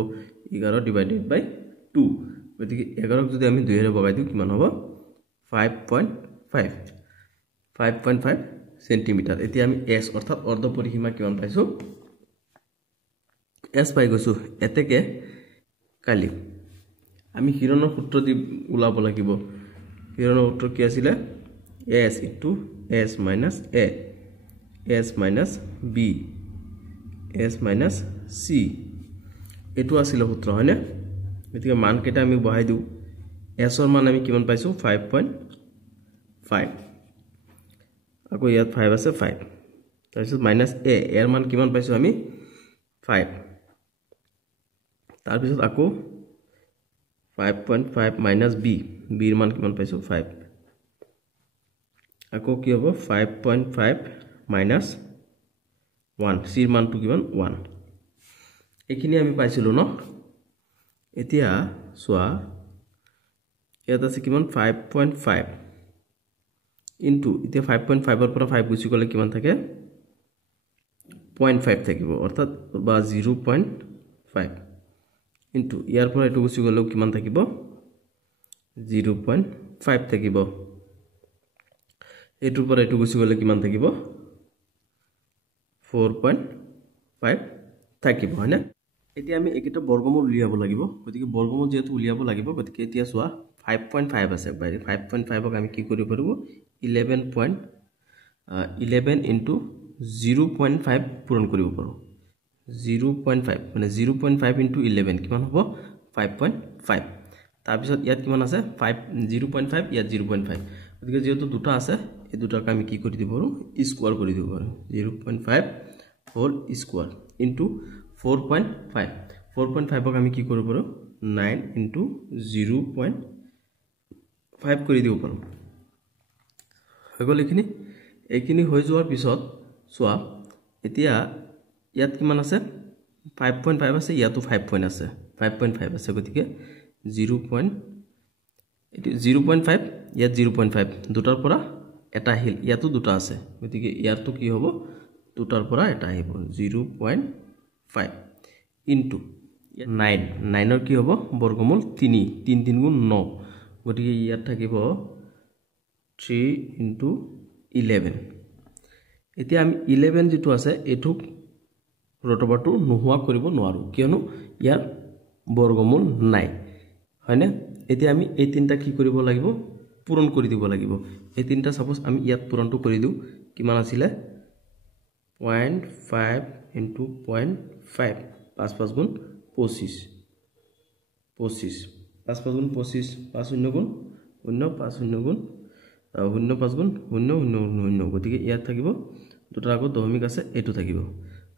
11 ডিভাইডেড বাই 2 গতিকে 11 যদি আমি 2 ৰে ভগাই দিও কিমান হ'ব 5.5 সেন্টিমিটাৰ এতিয়া আমি s অৰ্থাৎ অৰ্ধ পৰিসীমা কিমান পাইছো s পাই গৈছো এতেকে কালি আমি হিৰণৰ সূত্ৰ দি উলাব লাগিব হিৰণৰ সূত্ৰ কি আছিল s * s - a s - b s - c এটো আছিল সূত্ৰ হয়নে গতিকে মান কেটা আমি বহাই দিও s ৰ মান আমি কিমান পাইছো 5.5 আকৌ ইয়াত 5 আছে 5 তাৰপিছত - a এৰ মান কিমান পাইছো আমি 5 তাৰপিছত আকৌ 5.5 - b b ৰ মান কিমান পাইছো 5 আকৌ কি হ'ব 5.5 - 1 c ৰ মানটো কিমান 1 এখিনি আমি পাইছিলো ন এতিয়া সোৱা ইয়াত আছে কিমান 5.5 ইনটু এতিয়া 5.5 ৰ পৰা 5 গুছি গলে কিমান থাকে 0.5 থাকিব অৰ্থাৎ বা 0.5 ইনটু ইয়াৰ পৰা এটো গুছি গলে কিমান থাকিব 0.5 থাকিব এটোৰ পৰা এটো গুছি গলে কিমান থাকিব 4.5 থাকিব হয়নে এতিয়া আমি একেটা বৰ্গমূল উলিয়াব লাগিব গতিকে বৰ্গমূল যেটো উলিয়াব লাগিব গতিকে এতিয়া সোৱা 5.5 আছে বাইৰে 5.5 ক আমি কি কৰিব পাৰো 11 ইনটু 0.5 পূৰণ কৰিব পাৰো 0.5 মানে 0.5 ইনটু 11 কিমান হ'ব 5.5 তাৰ পিছত ইয়াত কিমান আছে 0.5 ইয়াত 0.5 গতিকে যেটো দুটা আছে এই দুটাক আমি কি কৰি দিব পাৰো স্কয়াৰ কৰি দিব পাৰো 0.5 হোল স্কয়াৰ ইনটু 4.5 4.5 ক আমি কি কৰিব পাৰো 9 ইনটু 0.5 কৰি দিব পাৰো হগল এখিনি হৈ যোৱাৰ পিছত সোৱা এতিয়া ইয়াত কিমান আছে 5.5 আছে ইয়াতো 5 আছে 5.5 আছে গতিকে 0.5 ইয়াত 0.5 দুটাৰ পৰা এটা আহিল ইয়াতো দুটা আছে গতিকে ইয়াৰটো কি হ'ব দুটাৰ পৰা এটা আহিব 0.5 ইনটু 9 9 ৰ কি হ'ব বৰ্গমূল 3 3 3 গুণ 9 গতিকে ইয়াত থাকিব 3 ইনটু 11 এতিয়া আমি 11 যেটো আছে এটো ৰটবাৰটো নোহোৱা কৰিব নোৱাৰো কিয়নো ইয়াৰ বৰ্গমূল নাই হয়নে এতিয়া আমি এই তিনটা কি কৰিব লাগিব পূৰণ কৰি দিব লাগিব এই তিনটা সাপোজ আমি ইয়াত পূৰণটো কৰি দিও কিমান আছিল 0.5 ইনটু 0.5 5 5 গুণ 25 25 5 5 গুণ 25 5 শূন্য গুণ 0 5 শূন্য গুণ 0 5 গুণ 0 0 0 গতিকে ইয়াত থাকিব দুটাৰ আগত দশমিক আছে এইটো থাকিব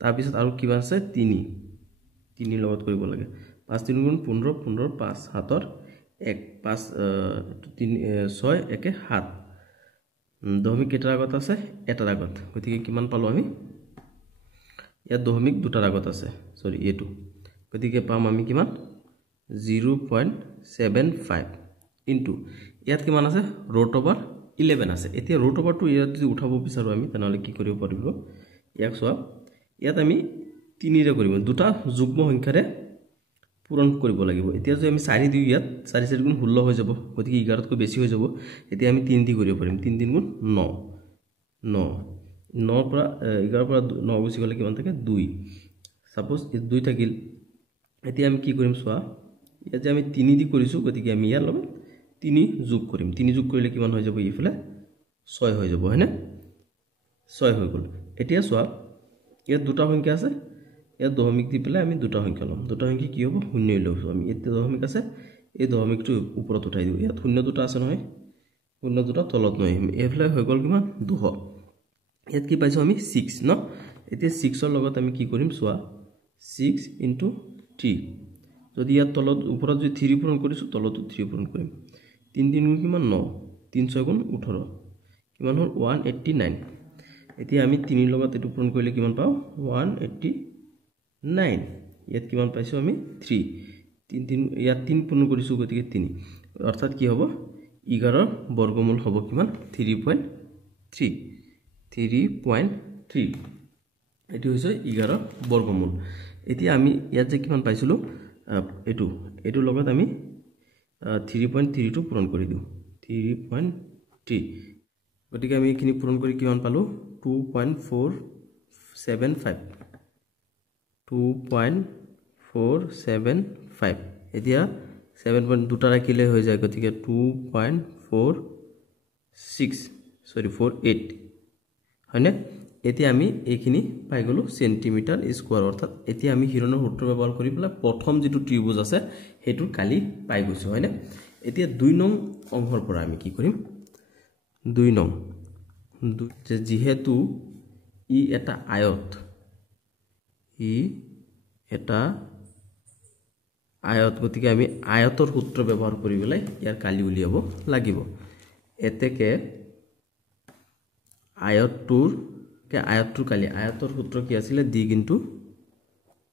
তাৰপিছত আৰু কিবা আছে 3 3 লগত কৰিব লাগে 5 3 গুণ 15 15 5 হাতৰ 1 5 3 6 1 7 দশমিক কেইটাৰ আগত আছে এটাৰ আগত গতিকে কিমান পালো আমি ইয়াত দশমিক দুটাৰ আগত আছে সৰি এটো গতিকে পাম আমি কিমান 0.75 ইনটু ইয়াত কিমান আছে ৰুট ওভাৰ 11 আছে এতিয়া ৰুট ওভাৰ টু ইয়াত যদি উঠাব বিচাৰো আমি তেনেহলে কি কৰিব পাৰিব ইয়াক সোৱা ইয়াত আমি 3 ৰে কৰিব দুটা যুগ্ম সংখ্যাৰে পূৰণ কৰিব লাগিব এতিয়া যদি আমি 4 দিও ইয়াত 4 4 গুণ 16 হৈ যাব গতিকে 11 তকৈ বেছি হৈ যাব এতিয়া আমি 3 দি কৰিব পাৰিম 3 3 গুণ 9 9 9 পৰা 11 পৰা 9 গুছি গলে কিমান থাকে 2 সাপোজ 2 থাকিল এতিয়া আমি কি কৰিম সোৱা ইয়াত যে আমি 3 দি কৰিছো গতিকে আমি ইয়াৰ লগত 3 যোগ কৰিম 3 যোগ কৰিলে কিমান হৈ যাব ইফালে 6 হৈ যাব হয়নে 6 হৈ গল এতিয়া সোৱা ইয়াত দুটা সংখ্যা আছে ইয়াত দশমিক দি পেলাই আমি দুটা সংখ্যা লম দুটা সংখ্যা কি হ'ব শূন্য লম আমি এতিয়া দশমিক আছে এই দশমিকটো ওপৰত উঠাই দিও ইয়াত শূন্য দুটা আছে নহয় শূন্য দুটা তলত নহয় এফালে হৈ গল কিমান 200 ইয়াত কি পাইছো আমি 6 ন এতিয়া 6 ৰ লগত আমি কি কৰিম সোৱা 6 * 3 যদি ইয়াত তলত ওপৰত যদি 3 পূৰণ কৰিছো তলতো 3 পূৰণ কৰিম 3 3 গুণ কিমান 9 3 6 গুণ 18 কিমান হল 189 এতিয়া আমি 3 ৰ লগত এটো পূৰণ কৰিলে কিমান পাও 189 ইয়াত কিমান পাইছো আমি 3 3 3 ইয়াত 3 পূৰণ কৰিছো গতিকে 3 অৰ্থাৎ কি হ'ব 11 ৰ বৰ্গমূল হ'ব কিমান 3.3 3.3 এটো হৈছে 11 ৰ বৰ্গমূল এতিয়া আমি ইয়াত যে কিমান পাইছিলো এটো লগত আমি 3.3 টো পূৰণ কৰি দিও 3.3 গতিকে আমি এখিনি পূৰণ কৰি কিমান পালো 2.475 2.475 এতিয়া 7 দুটা ৰাখিলে হৈ যায় গতিকে 2.48 হয়নে এতিয়া আমি এখিনি পাই গলো সেন্টিমিটাৰ স্কয়াৰ অৰ্থাৎ এতিয়া আমি হিৰণৰ সূত্ৰ ব্যৱহাৰ কৰি পেলাই প্ৰথম যেটো ত্ৰিভুজ আছে হেতু কালি পাই গৈছো হয়নে এতিয়া 2 নং অংশৰ পৰা আমি কি কৰিম 2 নং যে যেহেতু ই এটা আয়ত গতিকে আমি আয়তৰ সূত্ৰ ব্যৱহাৰ কৰি পেলাই ইয়াৰ কালি উলিয়াব লাগিব এতেকে আয়তৰ কালি আয়তৰ সূত্ৰ কি আছিল দিগ ইনটু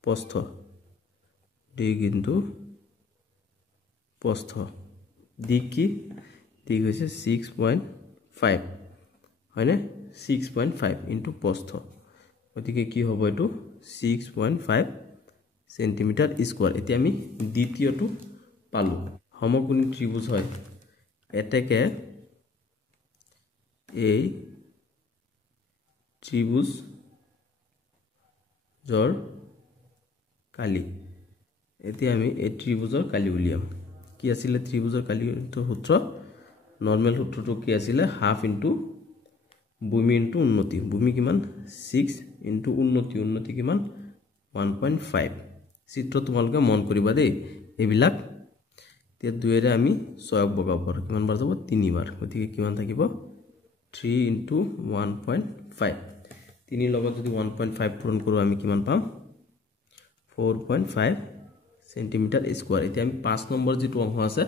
প্ৰস্থ দিগ কি দিগ হৈছে 6.5 হয়নে 6.5 ইনটু প্ৰস্থ গতিকে কি হ'ব এটো 6.5 সেন্টিমিটাৰ স্কয়াৰ এতিয়া আমি দ্বিতীয়টো পালো সমকোণী ত্ৰিভুজ হয় এতেকে এই ত্ৰিভুজ জৰ কালি এতিয়া আমি এই ত্ৰিভুজৰ কালি উলিয়াম কি আছিল ত্ৰিভুজৰ কালিটো সূত্ৰ নৰমাল সূত্ৰটো কি আছিল হাফ ইনটু ভূমি ইনটু উন্নতি ভূমি কিমান 6 ইনটু উন্নতি কিমান 1.5 চিত্ৰ তোমালকে মন কৰিবা দেই এবিলাক তে 2 ৰে আমি 6 বগাব পাৰো কিমান বাৰ যাব 3 বাৰ গতিকে কিমান থাকিব 3 ইনটু 1.5 3 লগত যদি 1.5 পূৰণ কৰো আমি কিমান পাম 4.5 সেন্টিমিটাৰ স্কয়াৰ এতিয়া আমি 5 নম্বৰ যেটো অংশ আছে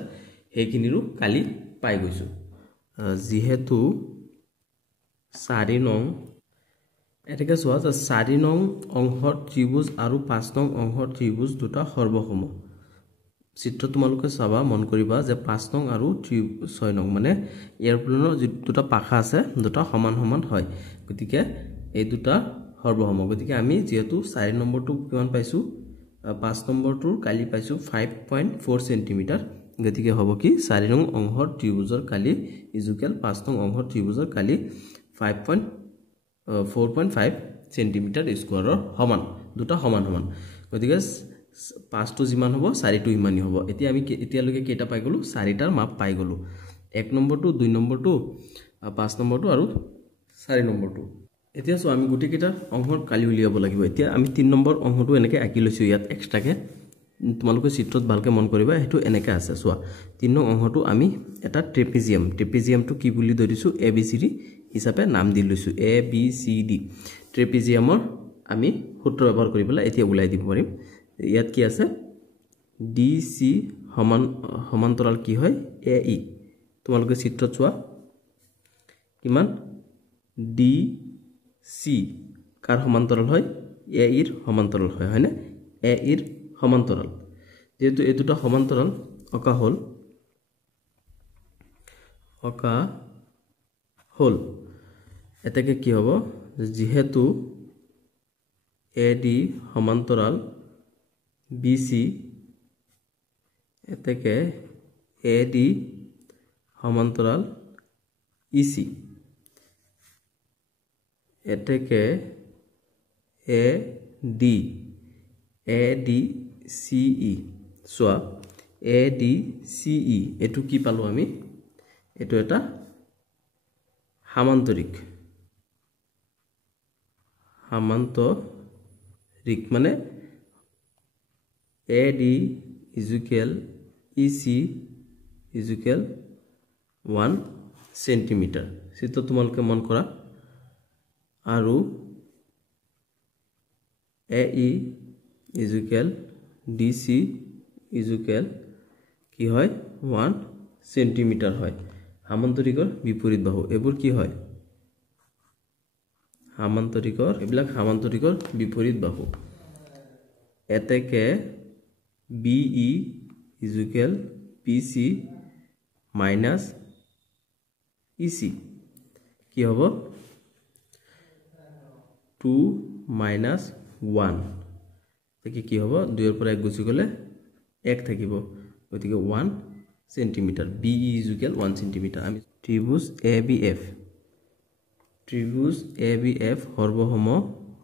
হেকিনিৰো কালি পাই গৈছো যেহেতু 4 নং এটাকে সোৱা যে 4 নং অংশৰ ত্ৰিভুজ আৰু 5 নং অংশৰ ত্ৰিভুজ দুটা সৰ্বসম চিত্ৰ তোমালোকে চাবা মন কৰিবা যে 5 নং আৰু 6 নং মানে এয়াৰপ্লেনৰ যে দুটা পাখা আছে দুটা সমান সমান হয় গতিকে এই দুটা সৰ্বসম গতিকে আমি যেহেতু 4 নম্বৰটো কিমান পাইছো 5 নম্বৰটোৰ কালি পাইছো 5.4 সেন্টিমিটাৰ গতিকে হ'ব কি 4 নং অংশৰ ত্ৰিভুজৰ কালি ইজুকেল 5 নং অংশৰ ত্ৰিভুজৰ কালি 4.5 সেন্টিমিটাৰ স্কয়াৰৰ সমান দুটা সমান সমান গতিকে 5 টো জিমান হ'ব 4 টো ইমানই হ'ব এতিয়া আমি এতিয়ালৈকে কেটা পাই গলো 4টাৰ মাপ পাই গলো 1 নম্বৰটো 2 নম্বৰটো 5 নম্বৰটো আৰু 4 নম্বৰটো এতিয়া সো আমি গুটি কেটা অংশৰ কালি উলিয়াব লাগিব এতিয়া আমি 3 নম্বৰ অংশটো এনেকে আকি লৈছো ইয়াত এক্সট্ৰাকে তোমালোকে চিত্ৰত ভালকে মন কৰিবা হেতু এনেকা আছে সোৱা 3 নং অংশটো আমি এটা ট্ৰেপিজিয়ামটো কি বুলি ধৰিছো ABCD হিচাপে নাম দি লৈছো ABCD ট্ৰেপিজিয়ামৰ আমি সূত্ৰ ব্যৱহাৰ কৰি পেলাই এতিয়া উলাই দিব পাৰিম ইয়াত কি আছে DC সমান্তৰাল কি হয় AE তোমালোকে চিত্ৰত চোৱা কিমান DC কাৰ সমান্তৰাল হয় AE ৰ সমান্তৰাল হয় হয়নে AE ৰ সমান্তৰাল যেহেতু এই দুটা সমান্তৰাল অকা হল এটাকে কি হ'ব যেহেতু AD সমান্তৰাল BC এটাকে AD সমান্তৰাল EC এটাকে ADCE সোয়া ADCE এটু কি পালো আমি এটু এটা সামান্তরিক মানে AD = EC = 1 সেন্টিমিটার সেটা তোমালকে মন করা আৰু AE = DC = কি হয় 1 সেন্টিমিটাৰ হয় সামান্তৰিকৰ বিপৰীত বাহু এবোৰ কি হয় সামান্তৰিকৰ বিপৰীত বাহু এতেকে BE = PC - EC কি হ'ব 2 - 1 দেখি কি হ'ব 2 এর পৰা 1 গুছি গলে 1 থাকিব গতিকে 1 সেন্টিমিটাৰ BE = 1 সেন্টিমিটাৰ আমি ত্ৰিভুজ ABF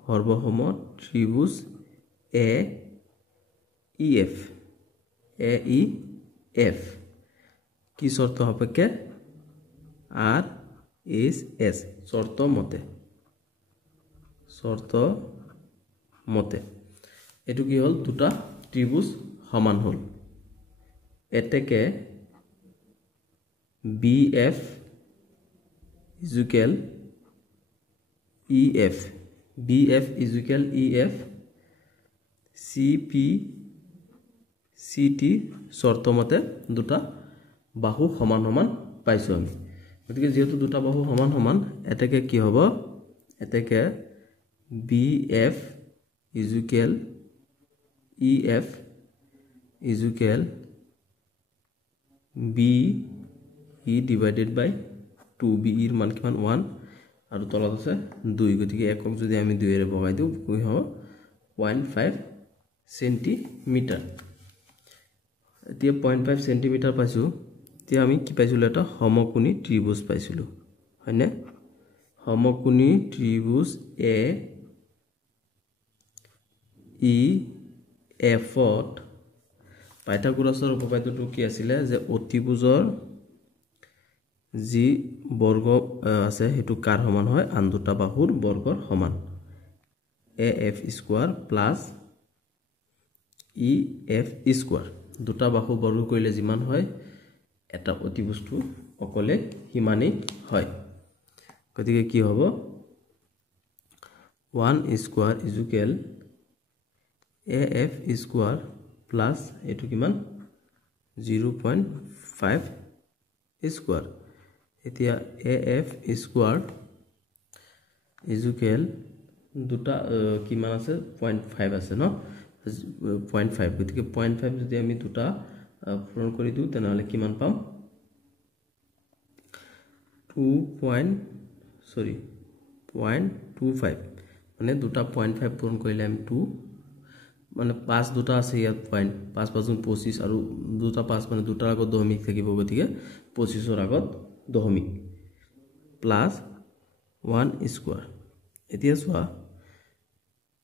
সৰ্বসম ত্রিভুজ AEF কি শর্ত সাপেক্ষে RSS শর্ত মতে এটু কি হল দুটা ত্রিভুজ সমান হল এতেকে BF = EF CT শর্ত মতে দুটা বাহু সমান পাইছো আমি গতিকে যেহেতু দুটা বাহু সমান এতেকে কি হ'ব এতেকে BF = EF = BE / 2 BE ৰ মান কিমান 1 আৰু তলত আছে 2 গতিকে একক যদি আমি 2 এৰে ভগাই দিও কি হ'ব 0.5 সেন্টিমিটার এতিয়া 0.5 সেন্টিমিটার পাইছো এতিয়া আমি কি পাইছিলো এটা সমকোণী ত্রিভুজ পাইছিলো হয়নে সমকোণী ত্রিভুজ AEF ত পাইথাগোৰাছৰ উপপাদ্যটো কি আছিল যে অতিভুজৰ যি বৰ্গ আছে হেতু কাৰ সমান হয় আন দুটা বাহুৰ বৰ্গৰ সমান AF² + EF² দুটা বাহু বৰ্গ কৰিলে যিমান হয় এটা অতিভুজটো অকলে হিমানেই হয় গতিকে কি হ'ব 1² = AF² প্লাস এটু কিমান 0.5 স্কয়ার এতিয়া AF² দুটা কিমান আছে 0.5 আছে ন 0.5 গতিকে 0.5 যদি আমি দুটা পূৰণ কৰি দিও তেনহলে কিমান পাম 0.25 মানে দুটা 0.5 পূৰণ কৰিলে আমি 2 মানে 5 দুটা আছে ইয়াত পয়েন্ট 5 5 25 আৰু দুটা 5 মানে দুটাৰ আগত দশমিক থাকিব গতিকে 25 ৰ আগত দশমিক প্লাস 1² এতিয়া সোৱা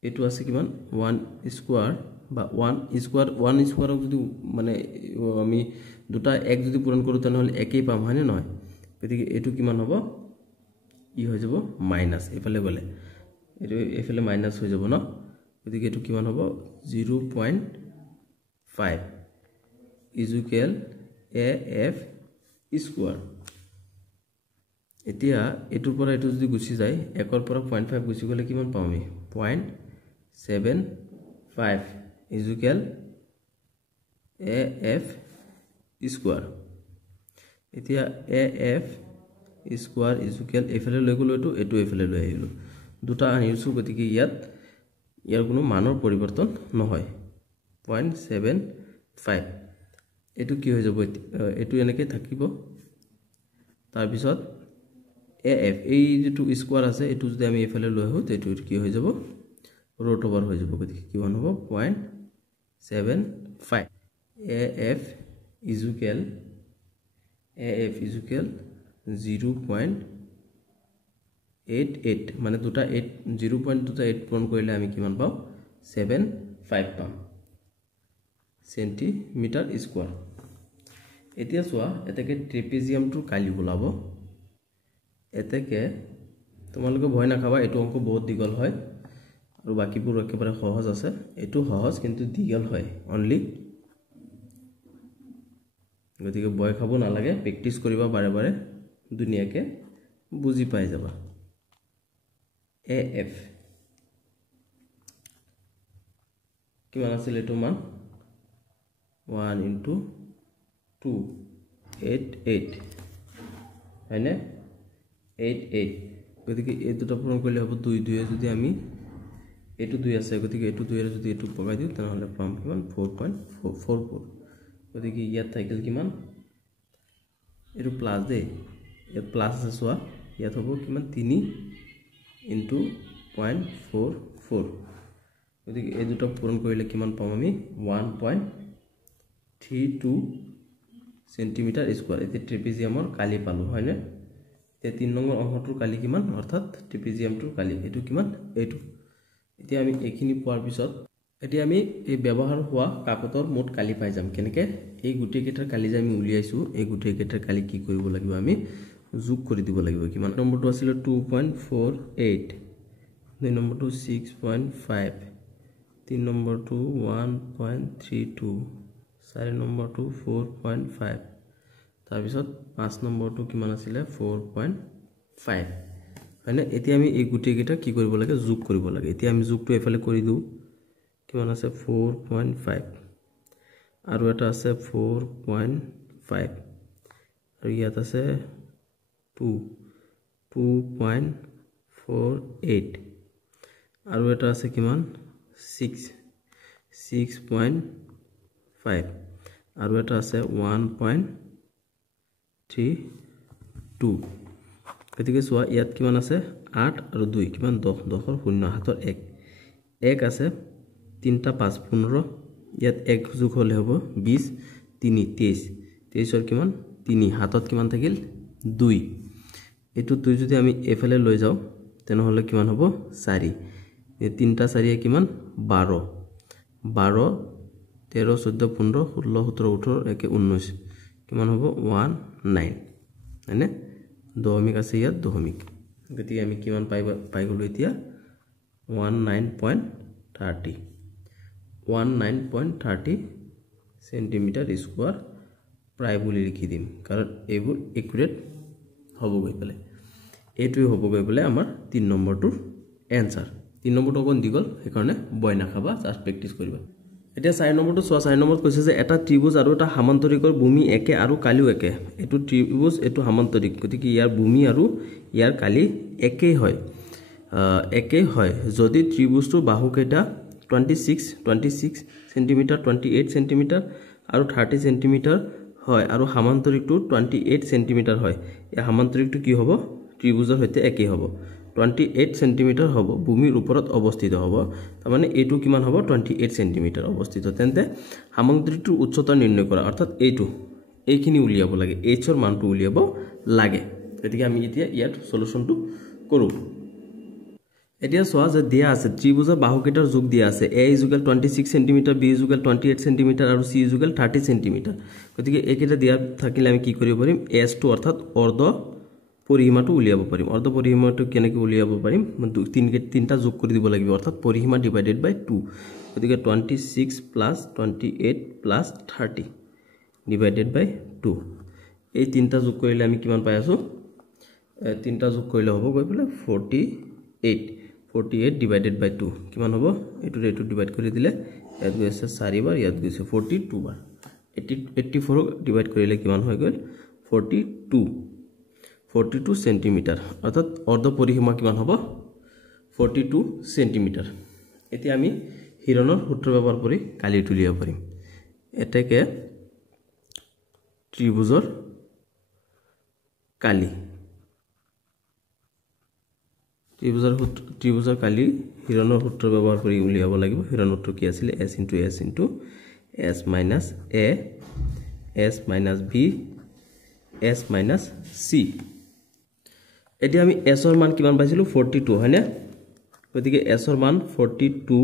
এটো আছে কিমান 1² বা 1² যদি মানে আমি দুটা এক যদি পূৰণ কৰো তেনহলে একই পাম হয়নে নহয় গতিকে এটো কিমান হ'ব ই হৈ যাব মাইনাস এফালে গলে এটো এফালে মাইনাস হৈ যাব ন গতিকে এটো কিমান হ'ব 0.5 5 is equal AF square. এতিয়া এটুৰ পৰা এটু যদি গুছি যায় একৰ পৰা 0.5 গুছি গলে কিমান পাম আমি 0.75 is equal AF square. এতিয়া AF square is equal এফালে লৈ গলো এটু এফালে লৈ আহিলো দুটা আনিছো গতিকে ইয়াৰ কোনো মানৰ পৰিৱৰ্তন নহয় 0.75 এটু কি হৈ যাব এটু এনেকৈ থাকিব তাৰ পিছত AF এই যেটো স্কয়াৰ আছে এটু যদি আমি এফালে লৈ আহো তে এটু কি হৈ যাব ৰুট ওভাৰ হৈ যাব গতিকে কিমান হ'ব 0.75 AF is equal 0.88 মানে দুটা 0.28 পূৰণ কৰিলে আমি কিমান পাও 75 পাম সেন্টিমিটাৰ স্কয়াৰ এতিয়া সোয়া এটাকে ট্ৰেপিজিয়ামটো কালি বলাব এটাকে তোমালোকে ভয় না খাবা এটো অংক বহুত দিগল হয় আৰু বাকিবোৰ একেবাৰে সহজ আছে এটো সহজ কিন্তু দিগল হয় অনলি গতিকে ভয় খাব না লাগে প্ৰ্যাকটিস কৰিবা বাৰে বাৰে দুনিয়াকে বুজি পাই যাবা AF কিমান আছিল এটো মান 1 into 2 88 হয়নে 88 গতিকে এই দুটা পূৰণ কৰিলে হ'ব 2 2 যদি আমি এটু 2 আছে গতিকে এটু 2 এর যদি এটু পকাই দিও তাহলে পাম কিমান 4.44 গতিকে ইয়াত থাকিল কিমান এটু প্লাস দে এ প্লাস আছে সোয়া ইয়াত হ'ব কিমান 3 into 0.44 গতিকে এই দুটা পূৰণ কৰিলে কিমান পাম আমি 1.32 সেন্টিমিটাৰ স্কয়াৰ এতে ট্ৰেপিজিয়ামৰ কালি পালো হয়নে তে 3 নম্বৰ অংকটোৰ কালি কিমান অৰ্থাৎ ট্ৰেপিজিয়ামটোৰ কালি এটু কিমান এটু এতিয়া আমি এখিনি পোৱাৰ পিছত এতিয়া আমি এই ব্যৱহাৰ হোৱা কাকতৰ মোট কালি পাই যাম কেনেকে এই গুটি কেটাৰ কালি যে আমি উলিয়াইছো এই গুটি কেটাৰ কালি কি কৰিব লাগিব আমি যোগ কৰি দিব লাগিব কিমান নম্বৰটো আছিল 2.48 দুই নম্বৰটো 6.5 তিন নম্বৰটো 1.32 চাৰি নম্বৰটো 4.5 তাৰ পিছত 5 নম্বৰটো কিমান আছিল 4.5 হয়নে এতিয়া আমি এই গুটি কেটা কি কৰিব লাগে যোগ কৰিব লাগে এতিয়া আমি যোগটো এফালে কৰি দিও কিমান আছে 4.5 আৰু এটা আছে 4.5 আৰু ইয়াত আছে 2.48 আৰু এটা আছে কিমান 6.5 আৰু এটা আছে 1.32 গতিকে সোয়া ইয়াত কিমান আছে 8 আৰু 2 কিমান 10 10 ৰ 0 হাতৰ 1 আছে 3 টা 5 15 ইয়াত 1 যোগ হলে হ'ব 20 3 23 23 ৰ কিমান 3 হাতত কিমান থাকিল 2 এটু 2 যদি আমি এফালে লৈ যাও তেনে হলে কিমান হ'ব 4 এই 3 টা 4 কিমান 12 13 14 15 16 17 18 একে 19 কিমান হ'ব 19 হয়নে দশমিক আছে ইয়াত দশমিক গতিকে আমি কিমান পাই গলো এতিয়া 19.30 সেন্টিমিটাৰ স্কয়াৰ প্ৰায় বুলি লিখি দিম কাৰণ এইবোৰ একুৰেট হ'ব গৈ পেলে এইটোই হ'ব গৈ পেলে আমাৰ 3 নম্বৰটোৰ এনসাৰ 3 নম্বৰটো কোন দিগল হেকাৰণে বয় না খাবা জাস্ট প্ৰ্যাকটিস কৰিবা এতিয়া 4 নম্বৰটো 4 নম্বৰত কৈছে যে এটা ত্ৰিভুজ আৰু এটা সমান্তৰিকৰ ভূমি একে আৰু কালিও একে এটো ত্ৰিভুজ এটো সমান্তৰিক গতিকে ইয়াৰ ভূমি আৰু ইয়াৰ কালি একে হয় যদি ত্ৰিভুজটোৰ বাহু কেটা 26 সেন্টিমিটাৰ 28 সেন্টিমিটাৰ আৰু 30 সেন্টিমিটাৰ হয় আৰু সমান্তৰিকটো 28 সেন্টিমিটাৰ হয় এই সমান্তৰিকটো কি হ'ব ত্ৰিভুজৰ সৈতে একে হ'ব 28 সেন্টিমিটাৰ হ'ব ভূমিৰ ওপৰত অৱস্থিত হ'ব তাৰ মানে এটো কিমান হ'ব 28 সেন্টিমিটাৰ অৱস্থিত তেন্তে সমান্তৰিকটোৰ উচ্চতা নিৰ্ণয় কৰা অৰ্থাৎ এইখিনি উলিয়াব লাগে h ৰ মানটো উলিয়াব লাগে গতিকে আমি এতিয়া ইয়াত সলিউশনটো কৰো এতিয়া সোয়া যে দিয়া আছে ত্ৰিভুজৰ বাহুকেটাৰ যোগ দিয়া আছে a = 26 সেন্টিমিটাৰ b = 28 সেন্টিমিটাৰ আৰু c = 30 সেন্টিমিটাৰ গতিকে একেটা দিয়া থাকিলে আমি কি কৰিব পাৰিম s টো অৰ্থাৎ অৰ্ধ পৰিসীমাটো উলিয়াব পাৰিম অৰ্ধ পৰিসীমাটো কেনেকৈ উলিয়াব পাৰিম তিনিটা যোগ কৰি দিব লাগিব অৰ্থাৎ পৰিসীমা ডিভাইডেড বাই 2 গতিকে 26 প্লাস 28 প্লাস 30 ডিভাইডেড বাই 2 এই তিনিটা যোগ কৰিলে আমি কিমান পাই আছো তিনিটা যোগ কৰিলে হ'ব গৈ পেলে 48 ডিভাইডেড বাই 2 কিমান হ'ব এটো ডিভাইড কৰি দিলে ইয়াত গৈছে 4 বাৰ ইয়াত গৈছে 42 বাৰ 84 ডিভাইড কৰিলে কিমান হৈ গ'ল 42 সেন্টিমিটাৰ অৰ্থাৎ অৰ্ধ পৰিসীমা কিমান হ'ব 42 সেন্টিমিটাৰ এতিয়া আমি হিৰণৰ সূত্ৰ ব্যৱহাৰ কৰি কালি তুলিব পাৰিম এটাকে ত্ৰিভুজৰ কালি ত্ৰিভুজৰ কালি হিৰণৰ সূত্ৰ ব্যৱহাৰ কৰি উলিয়াব লাগিব হিৰণৰ সূত্ৰ কি আছিল s s minus a s minus b s minus c এতিয়া আমি s ৰ মান কিমান পাইছিলো 42 হয়নে গতিকে s ৰ মান 42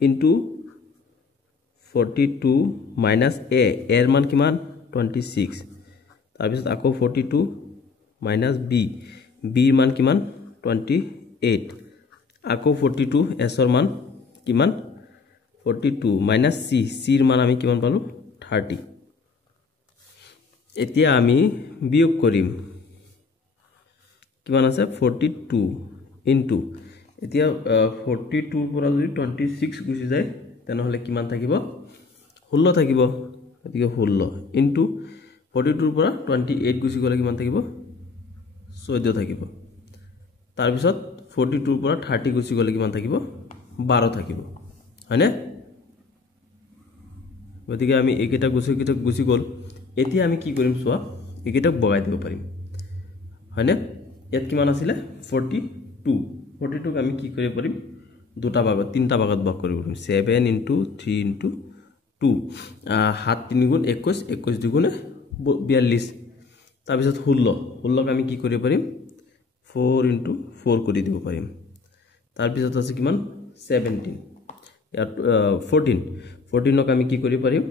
into 42 minus a এৰ মান কিমান 26 তাৰ পিছত আকৌ 42 minus b b ৰ মান কিমান 28 আকৌ 42 s ৰ মান কিমান 42 minus c c ৰ মান আমি কিমান পালো 30 এতিয়া আমি বিয়োগ কৰিম কিমান আছে 42 into এতিয়া 42 পৰা যদি 26 গুছি যায় তেনহলে কিমান থাকিব 16 থাকিব গতিকে 16 into 42 পৰা 28 গুছি গলে কিমান থাকিব 14 থাকিব তাৰ পিছত 42 পৰা 30 গুছি গলে কিমান থাকিব 12 থাকিব হয়নে গতিকে আমি একেটা গুছি গল এতিয়া আমি কি কৰিম সোৱা একেটা বগাই দিব পাৰিম হয়নে ইয়াত কিমান আছিল 42 আমি কি কৰিব পাৰিম দুটা ভাগত তিনটা ভাগত ভাগ কৰিব পাৰিম 7 into 3 into 2 7 3 গুণ 21 21 2 গুণে 42 তাৰ পিছত 16 আমি কি কৰিব পাৰিম 4 into 4 কৰি দিব পাৰিম তাৰ পিছত আছে কিমান 17 ইয়াত 14 আমি কি কৰিব পাৰিম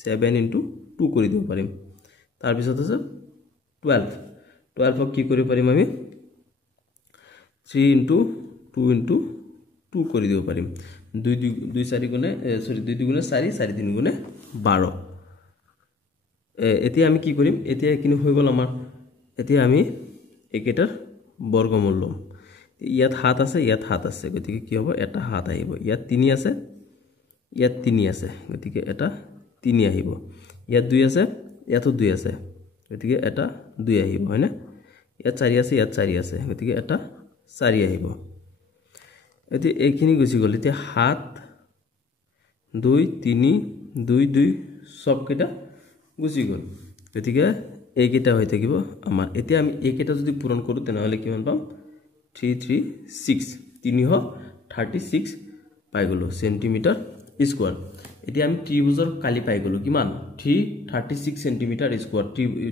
7 into 2 কৰি দিব পাৰিম তাৰ পিছত আছে 12 কি কৰিব পাৰিম আমি 3 into 2 into 2 কৰি দিব পাৰিম 2 4 গুণে সৰি 2 গুণে 4 4 3 গুণে 12 এতিয়া আমি কি কৰিম এতিয়া কিনি হৈ গল আমাৰ এতিয়া আমি একেটাৰ বৰ্গমূল লম ইয়াত হাত আছে গতিকে কি হ'ব এটা হাত আহিব ইয়াত 3 আছে ইয়াত 3 আছে গতিকে এটা 3 আহিব ইয়াত 2 আছে ইয়াতো 2 আছে গতিকে এটা 2 আহিব হয়নে ইয়াত 4 আছে ইয়াত 4 আছে গতিকে এটা 4 আহিব এতি এইখিনি গুছি গল এতিয়া 7 2 3 2 2 সব কেটা গুছি গল গতিকে এইকেটা হৈ থাকিব আমাৰ এতিয়া আমি এইকেটা যদি পূৰণ কৰো তেনহলে কিমান পাম 336 336 পাই গলো সেন্টিমিটাৰ স্কয়াৰ এতিয়া আমি ত্ৰিভুজৰ কালি পাই গলো কিমান 336 সেন্টিমিটাৰ স্কয়াৰ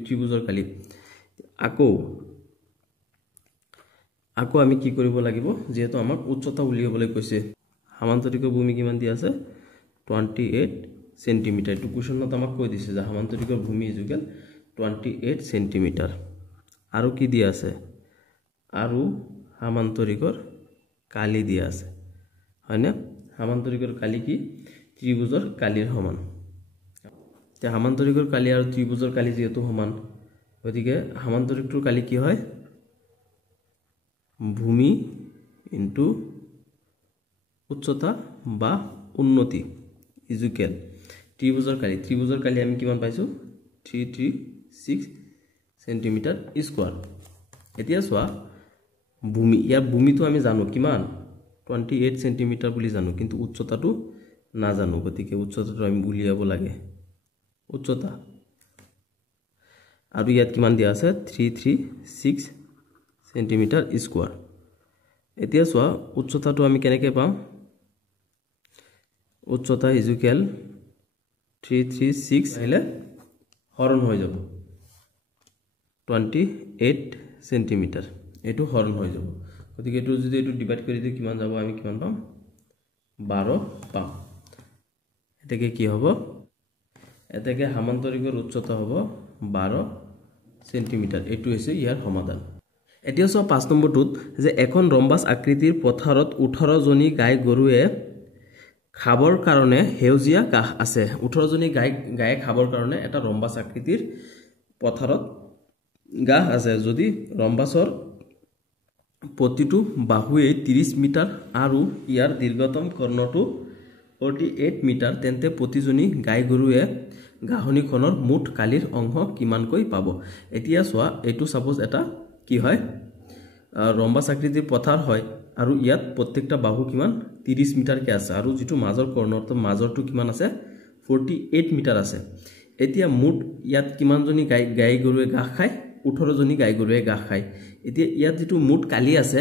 ত্ৰিভুজৰ কালি আকৌ আমি কি কৰিব লাগিব যেহেতু আমাক উচ্চতা উলিয়াবলৈ কৈছে সমান্তৰিক ভূমি কিমান দি আছে 28 সেন্টিমিটাৰ টু কোৱেশ্চনত আমাক কৈ দিছে যে সমান্তৰিক ভূমি ইকুয়াল 28 সেন্টিমিটাৰ আৰু কি দিয়া আছে আৰু সমান্তৰিকৰ কালি দিয়া আছে হয়নে সমান্তৰিকৰ কালি কি ত্ৰিভুজৰ কালিৰ সমান তে সমান্তৰিকৰ কালি আৰু ত্ৰিভুজৰ কালি যেহেতু সমান গতিকে সমান্তৰিকটোৰ কালি কি হয় ভূমি ইনটু উচ্চতা বা উন্নতি ইকুয়াল ত্ৰিভুজৰ কালি আমি কিমান পাইছো 336 সেন্টিমিটাৰ স্কয়াৰ এতিয়া সোৱা ভূমি ইয়াৰ ভূমিটো আমি জানো কিমান 28 সেন্টিমিটার বুলি জানো কিন্তু উচ্চতাটো না জানো গতিকে উচ্চতাটো আমি উলিয়াব লাগে উচ্চতা আৰু ইয়াত কিমান দিয়া আছে 336 সেন্টিমিটাৰ স্কয়াৰ এতিয়া সোৱা উচ্চতাটো আমি কেনেকৈ পাম উচ্চতা ইকুয়াল 336 আহিলে হৰণ হৈ যাব 28 সেন্টিমিটাৰ এটো হৰণ হৈ যাব গতিকে এটো যদি এটো ডিভাইড কৰি দিও কিমান যাব আমি কিমান পাম 12 পাম এটাকে কি হ'ব এটাকে সমান্তৰিকৰ উচ্চতা হ'ব 12 সেন্টিমিটাৰ এটো হৈছে ইয়াৰ সমাধান এতিয়া সব 5 নম্বৰটোত যে এখন ৰম্বাস আকৃতিৰ পথাৰত 18 জনী গাই গৰুৱে খাবৰ কাৰণে হেউজিয়া ঘাঁহ আছে 18 জনী গায়ে খাবৰ কাৰণে এটা ৰম্বাস আকৃতিৰ পথাৰত ঘাঁহ আছে যদি ৰম্বাসৰ প্ৰতিটো বাহুৱে 30 মিটাৰ আৰু ইয়াৰ দীৰ্ঘতম কৰ্ণটো 48 মিটাৰ তেন্তে প্ৰতিজনী গাই গৰুৱে ঘাঁহনিখনৰ মুঠ কালিৰ অংশ কিমানকৈ পাব এতিয়া চোৱা এটো সাপোজ এটা কি হয় ৰম্বাস আকৃতিৰ পথাৰ হয় আৰু ইয়াত প্ৰত্যেকটা বাহু কিমান 30 মিটাৰ কে আছে আৰু যেটো মাজৰ কৰ্ণৰটো মাজৰটো কিমান আছে 48 মিটাৰ আছে এতিয়া মুঠ ইয়াত কিমান জনী গাই গৰুৱে ঘাঁহ খায় 18 জনী গাই গৰুৱে ঘাঁহ খায় এতিয়া ইয়াত যেটো মুঠ কালি আছে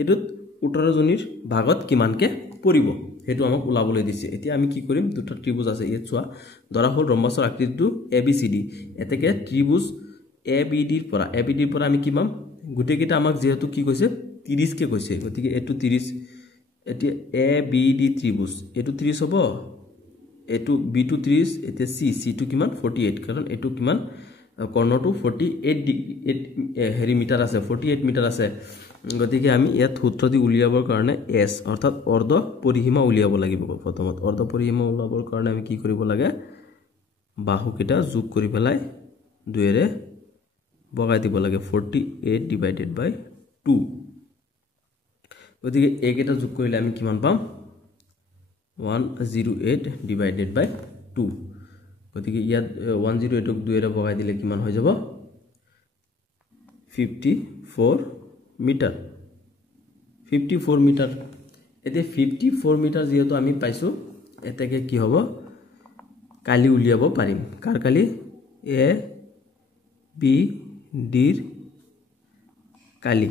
এটোত 18 জনীৰ ভাগত কিমানকে পৰিব হেতু আমাক উলাবলৈ দিছে এতিয়া আমি কি কৰিম দুটা ত্ৰিভুজ আছে এই চোৱা ধৰা হল ৰম্বাসৰ আকৃতিটো ABCD এতেকে ত্ৰিভুজ ABD ৰ পৰা আমি কি পাম গুটেকিটা আমাক যেহেতু কি কৈছে 30 কে কৈছে গতিকে এটো 30 এতিয়া ABD ত্ৰিভুজ এটো 30 হ'ব এটো B2 30 এতিয়া C টো কিমান 48 কাৰণ এটো কিমান কৰ্ণটো 48 হেৰি মিটাৰ আছে 48 মিটাৰ আছে গতিকে আমি ইয়াত সূত্ৰ দি উলিয়াবৰ কাৰণে S অৰ্থাৎ অৰ্ধ পৰিসীমা উলিয়াব লাগিব প্ৰথমত অৰ্ধ পৰিসীমা উলিয়াবৰ কাৰণে আমি কি কৰিব লাগে বাহু কিটা যোগ কৰি পেলাই 2 এৰে বগাই দিব লাগে 48 ডিভাইডেড বাই 2 গতিকে এই কেটা যোগ কৰিলে আমি কিমান পাম 108 ডিভাইডেড বাই 2 গতিকে ইয়াত 108 ক 2 এৰে বগাই দিলে কিমান হৈ যাব 54 মিটাৰ 54 মিটাৰ এতে 54 মিটাৰ যেহেতু আমি পাইছো এতেকে কি হ'ব কালি উলিয়াব পাৰিম কাৰ কালি A B D ৰ কালি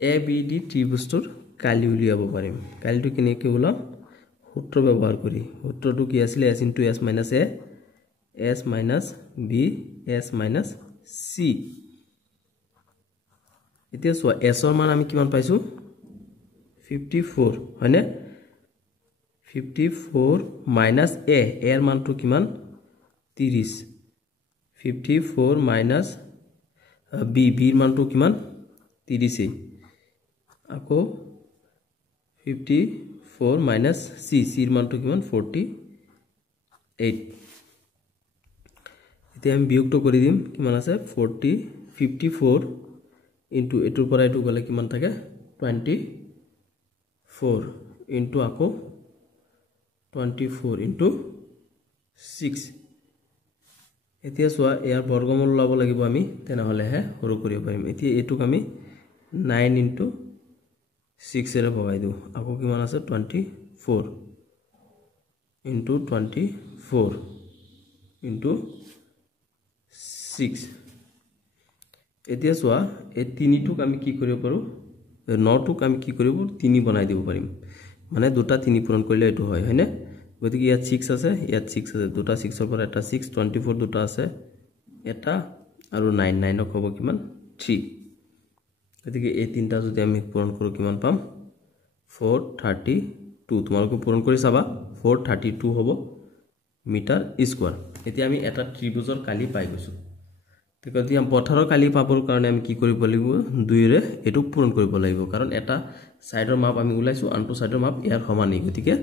ABD ত্ৰিভুজটোৰ কালি উলিয়াব পাৰিম কালিটো কেনেকৈ উলাম সূত্ৰ ব্যৱহাৰ কৰি সূত্ৰটো কি আছিল S * S - A S - B S - C এতিয়া চোৱা S ৰ মান আমি কিমান পাইছো 54 হয়নে 54 minus A এৰ মানটো কিমান 30 54 minus B ৰ মানটো কিমান 30 আকৌ 54 minus C ৰ মানটো কিমান 48 এতিয়া আমি বিয়োগটো কৰি দিম কিমান আছে 54 into এটোৰ পৰা এটো গলে কিমান থাকে 24 into আকৌ 24 into 6 এতিয়া সোয়া ইয়াৰ বৰ্গমূল লব লাগিব আমি তেনে হলে হে সৰু কৰিব পাৰিম এতিয়া এটুক আমি 9 into 6 এৰে ভগাই দিও আকৌ কিমান আছে 24 into 24 into 6 এতিয়া সোয়া এই তিনিটুক আমি কি কৰিব পাৰো 9 টুক আমি কি কৰিব 3 বনাই দিব পাৰিম মানে দুটা 3 পূৰণ কৰিলে এটো হয় হয়নে গতিকে ইয়াত 6 আছে ইয়াত 6 আছে দুটা 6 ৰ পৰা এটা 6 24 দুটা আছে এটা আৰু 9 9 ক হ'ব কিমান 3 গতিকে এই তিনটা যদি আমি পূৰণ কৰো কিমান পাম 432 তোমালোকে পূৰণ কৰি চাবা 432 হ'ব মিটাৰ স্কয়াৰ এতিয়া আমি এটা ত্ৰিভুজৰ কালি পাই গৈছো তেকতি আমি পথাৰৰ কালি পাবৰ কাৰণে আমি কি কৰিব লাগিব 2 ৰে এটু পূৰণ কৰিব লাগিব কাৰণ এটা সাইডৰ মাপ আমি উলাইছো আনটো সাইডৰ মাপ ইয়াৰ সমানই গতিকে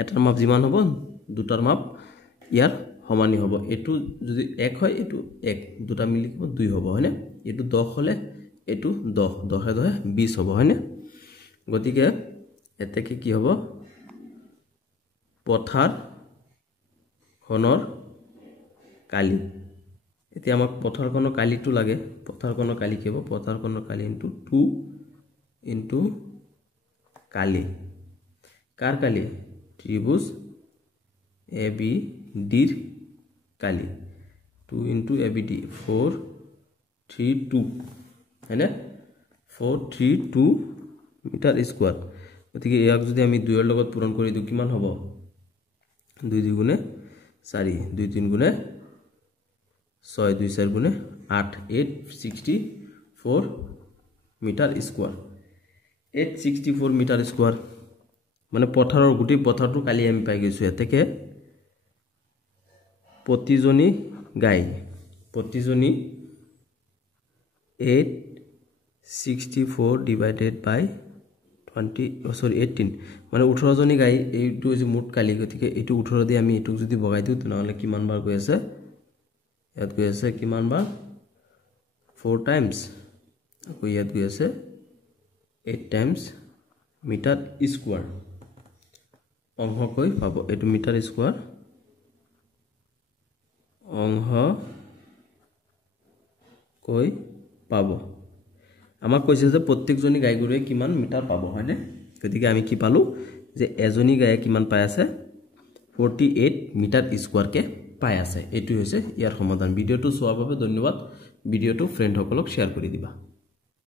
এটাৰ মাপ যিমান হ'ব দুটাৰ মাপ ইয়াৰ সমানই হ'ব এটু যদি 1 হয় এটু 1 দুটা মিলি 2 হ'ব হয়নে এটু 10 হলে এটু 10 10 এ 20 হ'ব হয়নে গতিকে এতেকে কি হ'ব পথাৰ খনৰ কালি এতিয়া আমাক পথাৰখনৰ কালিটো লাগে পথাৰখনৰ কালি কি হ'ব পথাৰখনৰ কালি ইনটু 2 ইনটু কালি কাৰ কালি ত্ৰিভুজ ABD ৰ কালি 2 ইনটু ABD 432 হয়নে 432 মিটাৰ স্কয়াৰ গতিকে ইয়াক যদি আমি 2 এৰ লগত পূৰণ কৰি দিও কিমান হ'ব 2 2 গুণে 4 2 3 গুণে 6 2 4 গুণে 8 864 মিটাৰ স্কয়াৰ 864 মিটাৰ স্কয়াৰ মানে পথাৰৰ গুটি পথাৰটো কালি আমি পাই গৈছো এতেকে প্ৰতিজনী 864 divided by 18 মানে 18 জনী গাই এইটো যে মুঠ কালি গতিকে এইটো 18 দি আমি এটুক যদি বগাই দিও তেনেহলে কিমান বাৰ গৈ আছে ইয়াত গৈ আছে কিমান বাৰ 4 টাইমস আকৌ ইয়াত গৈ আছে 8 টাইমস মিটাৰ স্কয়াৰ অংশ কৈ পাব এটো মিটাৰ স্কয়াৰ অংশ কৈ পাব আমাক কৈছে যে প্ৰত্যেকজনী গাইগৰুৱে কিমান মিটাৰ পাব হয়নে গতিকে আমি কি পালো যে এজনী গায়ে কিমান পাই আছে 48 মিটাৰ স্কয়াৰ কে পাই আছে এটো হৈছে ইয়াৰ সমাধান ভিডিওটো চোৱাৰ বাবে ধন্যবাদ ভিডিওটো ফ্ৰেন্ড সকলক শেয়াৰ কৰি দিবা